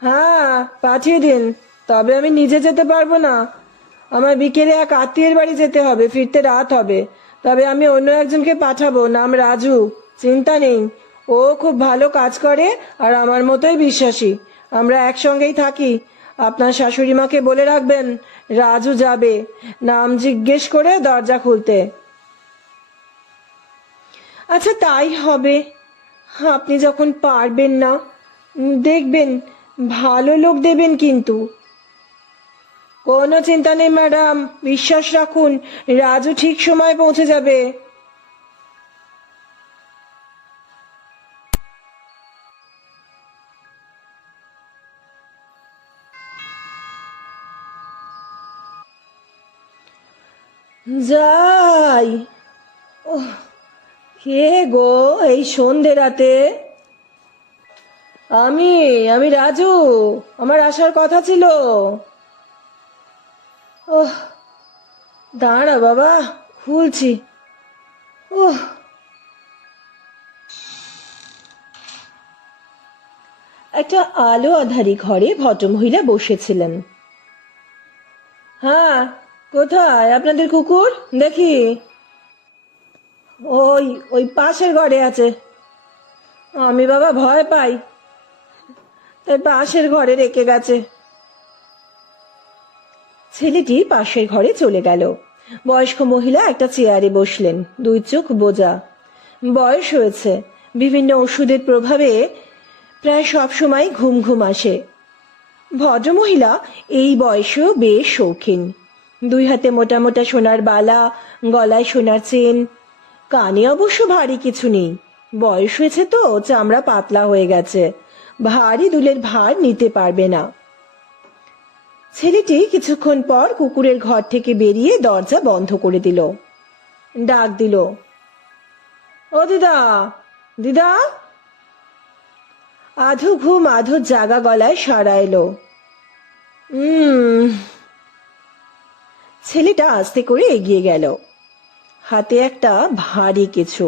হ্যাঁ, পাঠিয়ে দিন। তবে আমি নিজে যেতে পারবো না, আমার বিকেলে এক আত্মীয়ের বাড়ি যেতে হবে, ফিরতে রাত হবে। তবে আমি অন্য একজনকে পাঠাবো, নাম রাজু, চিন্তা নেই। ও খুব ভালো কাজ করে আর আমার মতোই বিশ্বাসী, আমরা একসঙ্গেই থাকি। আপনার শাশুড়ি মাকে বলে রাখবেন রাজু যাবে, নাম জিজ্ঞেস করে দরজা খুলতে। আচ্ছা তাই হবে, আপনি যখন পারবেন না, দেখবেন ভালো লোক দেবেন কিন্তু। কোনো চিন্তা নেই ম্যাডাম, বিশ্বাস রাখুন, রাজু ঠিক সময় পৌঁছে যাবে। যাই। ওহ, কে গো এই সন্ধে রাতে? আমি আমি রাজু, আমার আসার কথা ছিল। ওহ, দাঁড়া বাবা, খুলছি। ওহ। একটা আলো আধারী ঘরে ভদ্রমহিলা বসেছিলেন। হ্যাঁ, কোথায় আপনাদের কুকুর? দেখি। ওই ওই পাশের ঘরে আছে। আমি বাবা ভয় পাই, তাই পাশের ঘরে রেখে গেছে। ছেলেটি পাশের ঘরে চলে গেল। বয়স্ক মহিলা একটা চেয়ারে বসলেন, দুই চোখ বোজা। বয়স হয়েছে, বিভিন্ন ওষুধের প্রভাবে প্রায় সব সময় ঘুম ঘুম আসে। ভদ্রমহিলা এই বয়সেও বেশ শৌখিন। দুই হাতে মোটা মোটা সোনার বালা, গলায় সোনার চেন, কানে অবশ্য ভারী কিছু নেই। বয়স হয়েছে তো, চামড়া পাতলা হয়ে গেছে, ভারী দুলের ভার নিতে পারবে না। ছেলেটি কিছুক্ষণ পর কুকুরের ঘর থেকে বেরিয়ে দরজা বন্ধ করে দিল। ডাক দিল, ও দিদা, দিদা। আধো ঘুম আধো জাগা গলায় সাড়া এলো, ছেলেটা আস্তে করে এগিয়ে গেল, হাতে একটা ভারী কিছু।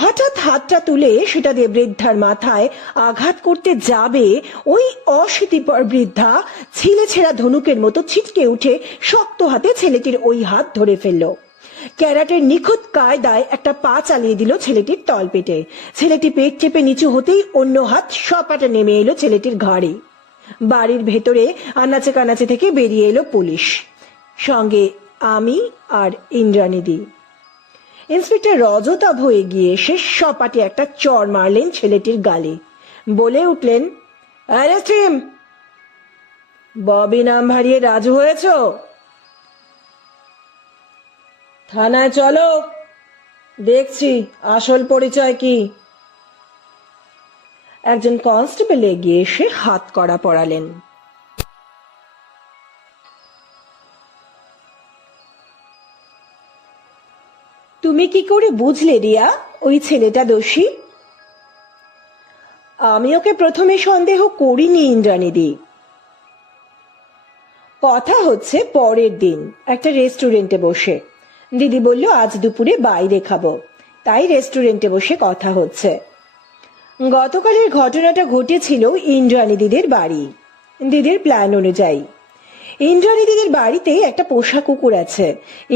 হঠাৎ হাতটা তুলে সেটা দিয়ে বৃদ্ধার মাথায় আঘাত করতে যাবে, ওই অশীতিপর বৃদ্ধা ছিলে ছেঁড়া ধনুকের মতো ছিটকে উঠে শক্ত হাতে ছেলেটির ওই হাত ধরে ফেলল। ক্যারাটের নিখুঁত কায়দায় একটা পা চালিয়ে দিল ছেলেটির তলপেটে। ছেলেটি পেট চেপে নিচু হতেই অন্য হাত সপাটে নেমে এলো ছেলেটির ঘাড়ে। বাড়ির ভেতরে আনাচে কানাচে থেকে বেরিয়ে এলো পুলিশ, সঙ্গে আমি আর ইন্দ্রাণীদি। ইন্সপেক্টর রজতাভ এগিয়ে এসে সপাটে একটা চড় মারলেন ছেলেটির গালে, বলে উঠলেন, অ্যারেস্ট হিম। ববি নাম ভারিয়ে রাজু হয়েছ? থানায় চলো, দেখছি আসল পরিচয় কি। একজন কনস্টেবল এগিয়ে এসে হাত কড়া পরালেন। তুমি কি করে বুঝলে রিয়া ওই ছেলেটা দোষী? আমি ওকে প্রথমে সন্দেহ করিনি ইন্দ্রাণীদি। কথা হচ্ছে পরের দিন একটা রেস্টুরেন্টে বসে। দিদি বলল আজ দুপুরে বাইরে খাবো, তাই রেস্টুরেন্টে বসে কথা হচ্ছে। গতকালের ঘটনাটা ঘটেছিল ইন্দ্রাণী দিদির বাড়ি। দিদির প্ল্যান অনুযায়ী ইন্দ্রাণী দিদির বাড়িতে একটা পোষা কুকুর আছে।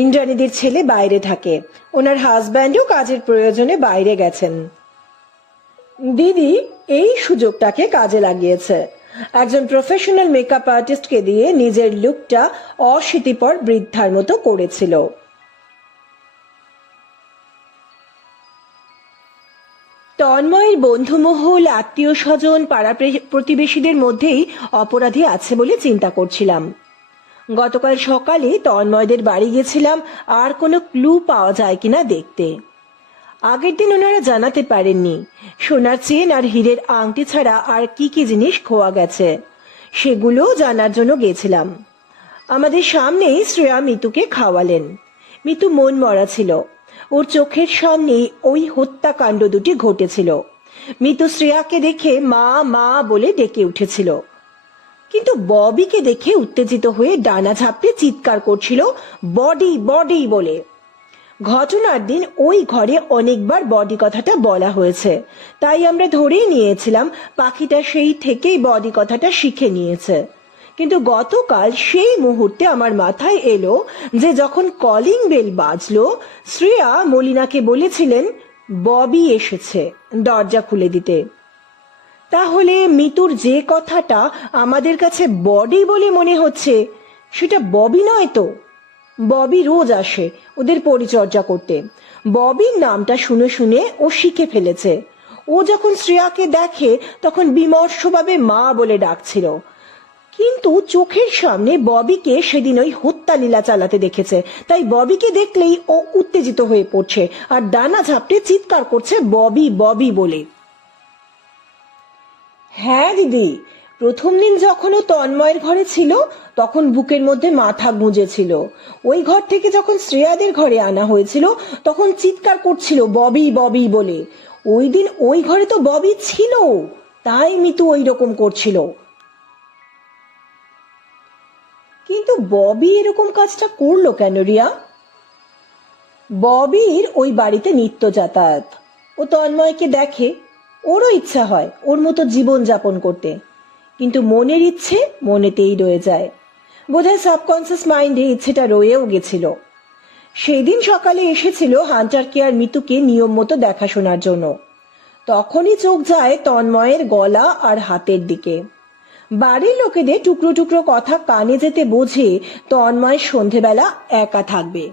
ইন্দ্রাণীদের ছেলে বাইরে থাকে, ওনার হাজব্যান্ডও কাজের প্রয়োজনে বাইরে গেছেন। দিদি এই সুযোগটাকে কাজে লাগিয়েছে। একজন প্রফেশনাল মেকআপ আর্টিস্টকে দিয়ে নিজের লুকটা অশীতিপর বৃদ্ধার মতো করেছিল। তন্ময়ের বন্ধুমহল, আত্মীয় স্বজন, পাড়া প্রতিবেশীদের মধ্যেই অপরাধী আছে বলে চিন্তা করছিলাম। গতকাল সকালে তন্ময়দের বাড়ি গেছিলাম আর কোনো ক্লু পাওয়া যায় কিনা দেখতে। আগের দিন ওনারা জানাতে পারেননি সোনার চেন আর হীরের আংটি ছাড়া আর কি কি জিনিস খোয়া গেছে, সেগুলো জানার জন্য গেছিলাম। আমাদের সামনেই শ্রেয়া মিতুকে খাওয়ালেন। মিতু মন মরা ছিল, ওর চোখের সামনেই ওই হত্যাকাণ্ড দুটি ঘটেছিল। মিতু শ্রেয়াকে দেখে মা মা বলে ডেকে উঠেছিল, কিন্তু ববিকে দেখে উত্তেজিত হয়ে ডানা ঝাপটে চিৎকার করছিল বডি বডি বলে। ঘটনার দিন ওই ঘরে অনেকবার বডি কথাটা বলা হয়েছে, তাই আমরা ধরেই নিয়েছিলাম পাখিটা সেই থেকেই বডি কথাটা শিখে নিয়েছে। কিন্তু গতকাল সেই মুহূর্তে আমার মাথায় এলো যে যখন কলিং বেল বাজলো, শ্রেয়া মলিনাকে বলেছিলেন ববি এসেছে দরজা খুলে দিতে। তাহলে মিতুর যে কথাটা আমাদের কাছে বডি বলে মনে হচ্ছে, সেটা ববি নয় তো। ববি রোজ আসে ওদের পরিচর্যা করতে। ববির নামটা শুনে শুনে ও শিখে ফেলেছে। ও যখন শ্রেয়াকে দেখে তখন বিমর্ষভাবে মা বলে ডাকছিল, কিন্তু চোখের সামনে ববিকে সেদিন ওই হত্যা লীলা চালাতে দেখেছে, তাই ববিকে দেখলেই ও উত্তেজিত হয়ে পড়ছে আর ডানা ঝাপটে চিৎকার করছে ববি ববি বলে। হ্যাঁ দিদি, প্রথম দিন যখন ও তন্ময়ের ঘরে ছিল তখন বুকের মধ্যে মাথা গুঁজেছিল। ওই ঘর থেকে যখন শ্রেয়াদের ঘরে আনা হয়েছিল তখন চিৎকার করছিল ববি ববি বলে। ওই দিন ওই ঘরে তো ববি ছিল, তাই মিতু ওই রকম করছিল। কিন্তু ববি এরকম কাজটা করলো কেন রিয়া? ববির ওই বাড়িতে নিত্য যাতায়াত। ও তন্ময়কে দেখে, ওরও ইচ্ছা হয় ওর মতো জীবন যাপন করতে, কিন্তু মনের ইচ্ছে মনেতেই রয়ে যায়। বোধহয় সাবকনসিয়াস মাইন্ডে ইচ্ছেটা রয়েও গেছিল। সেদিন সকালে এসেছিল হান্টারকে আর মিতুকে নিয়ম মতো দেখাশোনার জন্য। তখনই চোখ যায় তন্ময়ের গলা আর হাতের দিকে। বাড়ির লোকেদের টুকরো টুকরো কথা কানে যেতে বোঝে তন্ময় সন্ধেবেলা একা থাকবে।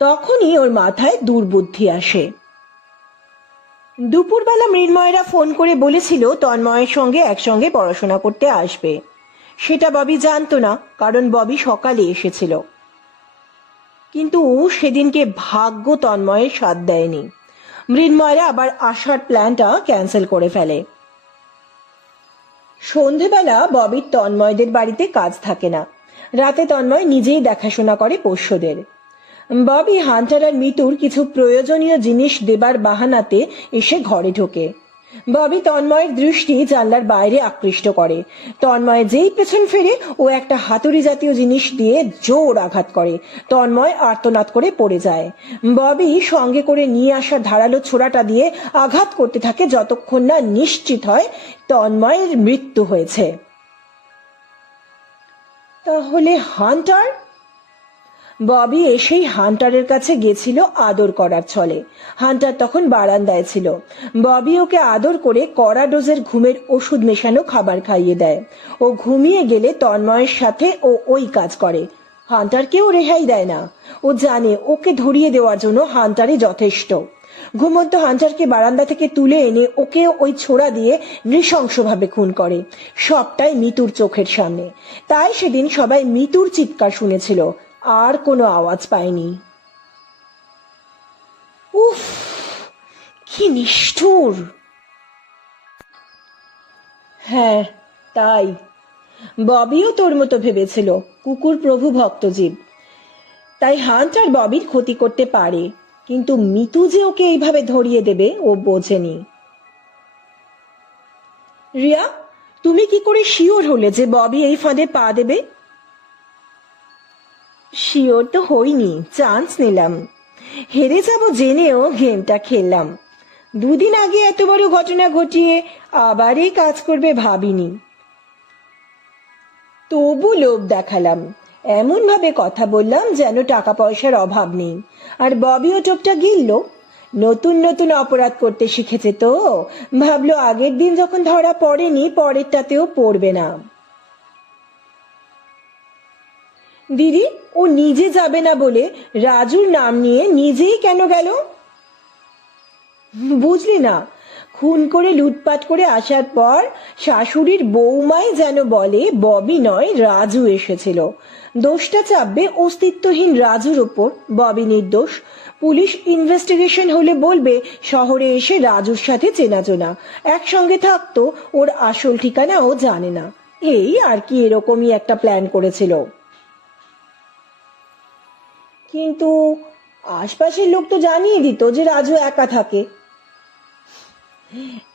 তখনই ওর মাথায় দুর্বুদ্ধি আসে। দুপুরবেলা মৃন্ময়রা ফোন করে বলেছিল তন্ময়ের সঙ্গে একসঙ্গে পড়াশোনা করতে আসবে। সেটা ববি জানতো না, কারণ ববি সকালে এসেছিল। কিন্তু সেদিনকে ভাগ্য তন্ময়ের সাথ দেয়নি। মৃন্ময়রা আবার আসার প্ল্যানটা ক্যান্সেল করে ফেলে। সন্ধেবেলা ববির তন্ময়দের বাড়িতে কাজ থাকে না। রাতে তন্ময় নিজেই দেখাশোনা করে পোষ্যদের। ববি হান্টার আর মিতুর কিছু প্রয়োজনীয় জিনিস দেবার বাহানাতে এসে ঘরে ঢোকে। ববি তন্ময়ের দৃষ্টি জানলার বাইরে আকৃষ্ট করে। তন্ময় যেই পেছন ফেরে ও একটা হাতুড়ি জাতীয় জিনিস দিয়ে জোর আঘাত করে। তন্ময় আর্তনাদ করে পড়ে যায়। ববি সঙ্গে করে নিয়ে আসা ধারালো ছোড়াটা দিয়ে আঘাত করতে থাকে যতক্ষণ না নিশ্চিত হয় তন্ময়ের মৃত্যু হয়েছে। তাহলে হান্টার? ববি এসেই হান্টারের কাছে গেছিল আদর করার ছলে। হান্টার তখন বারান্দায় ছিল। ববি ওকে আদর করে কড়া ডোজের ঘুমের ওষুধ মেশানো খাবার খাইয়ে দেয়। ও ঘুমিয়ে গেলে তন্ময়ের সাথে ও ওই কাজ করে। হান্টারকেও রেহাই দেয় না। ও জানে ওকে ধরিয়ে দেওয়ার জন্য হান্টারই যথেষ্ট। ঘুমন্ত হান্টারকে বারান্দা থেকে তুলে এনে ওকে ওই ছোড়া দিয়ে নৃশংসভাবে খুন করে। সবটাই মিতুর চোখের সামনে। তাই সেদিন সবাই মিতুর চিৎকার শুনেছিল, আর কোনো আওয়াজ পায়নি। উফ, কি নিষ্ঠুর! হ্যাঁ, তাই ববিও তোর মতো ভেবেছিল কুকুর প্রভু ভক্তজীব। তাই হান্টার ববির ক্ষতি করতে পারে, কিন্তু মিতু যে ওকে এইভাবে ধরিয়ে দেবে ও বোঝেনি। রিয়া, তুমি কি করে শিওর হলে যে ববি এই ফাঁদে পা দেবে? শিওর তো হইনি, চান্স নিলাম। হেরে যাব জেনেও গেমটা খেললাম। দুদিন আগে এত বড় ঘটনা ঘটিয়ে আবার এই কাজ করবে ভাবিনি। তবু লোভ দেখালাম, এমন ভাবে কথা বললাম যেন টাকা পয়সার অভাব নেই। আর ববিও টোপটা গিলল। নতুন নতুন অপরাধ করতে শিখেছে তো, ভাবলো আগের দিন যখন ধরা পড়েনি পরেরটাতেও পড়বে না। দিদি, ও নিজে যাবে না বলে রাজুর নাম নিয়ে নিজেই কেন গেল? বুঝলি না, খুন করে লুটপাট করে আসার পর শাশুড়ির বৌমাই যেন বলে ববি নয় রাজু এসেছিল। দোষটা চাপবে অস্তিত্বহীন রাজুর ওপর। ববি নির্দোষ। পুলিশ ইনভেস্টিগেশন হলে বলবে শহরে এসে রাজুর সাথে চেনাজোনা, একসঙ্গে থাকতো, ওর আসল ঠিকানাও জানে না। এই আর কি, এরকমই একটা প্ল্যান করেছিল। কিন্তু আশপাশের লোক তো জানিয়ে দিত যে রাজু একা থাকে।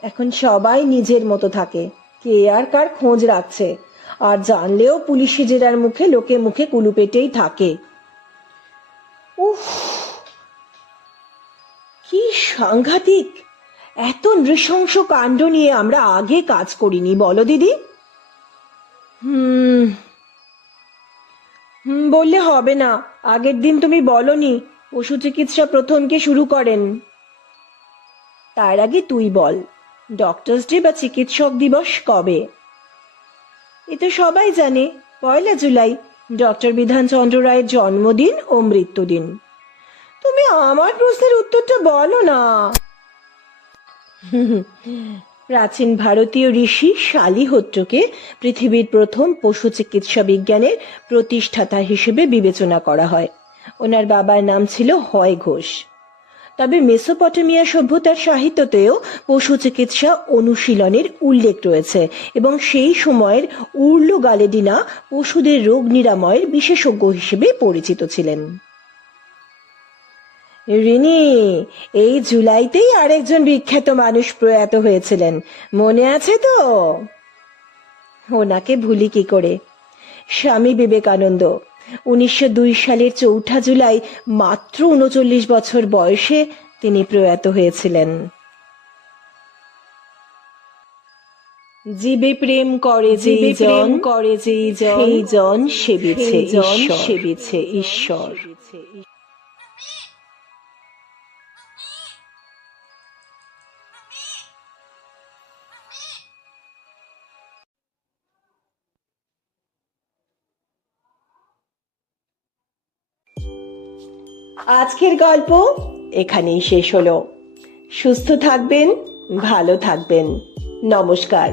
এখন সবাই নিজের মতো থাকে, কে আর কার খোঁজ রাখছে। আর জানলেও পুলিশি জেরার মুখে লোকে মুখে কুলুপেটেই থাকে। উফ, কি সাংঘাতিক! এত নৃশংস কাণ্ড নিয়ে আমরা আগে কাজ করিনি, বলো দিদি? বললে হবে না। আগের দিন তুমি বলনি পশু চিকিৎসা প্রথম কে শুরু করেন। তার আগে তুই বল, ডক্টরস ডে বা চিকিৎসক দিবস কবে? এ তো সবাই জানে, 1 জুলাই, ডক্টর বিধানচন্দ্র রায়ের জন্মদিন ও মৃত্যুদিন। তুমি আমার প্রশ্নের উত্তরটা বলো না। প্রাচীন ভারতীয় ঋষি শালিহোত্রকে পৃথিবীর প্রথম পশু চিকিৎসা বিজ্ঞানের প্রতিষ্ঠাতা হিসেবে বিবেচনা করা হয়। ওনার বাবার নাম ছিল হয় ঘোষ। তবে মেসোপটেমিয়া সভ্যতার সাহিত্যতেও পশু চিকিৎসা অনুশীলনের উল্লেখ রয়েছে এবং সেই সময়ের উর্লো গালেডিনা পশুদের রোগ নিরাময়ের বিশেষজ্ঞ হিসেবে পরিচিত ছিলেন। রিনি, এই জুলাইতেই আরেকজন বিখ্যাত মানুষ প্রয়াত হয়েছিলেন, মনে আছে তো? ওনাকে ভুলি কি করে, স্বামী বিবেকানন্দ। 1902 সালের 4 জুলাই মাত্র 39 বছর বয়সে তিনি প্রয়াত হয়েছিলেন। জীবে প্রেম করে যেই জন, সেই জন সেবিছে ঈশ্বর। আজকের গল্প এখানেই শেষ হলো। সুস্থ থাকবেন, ভালো থাকবেন। নমস্কার।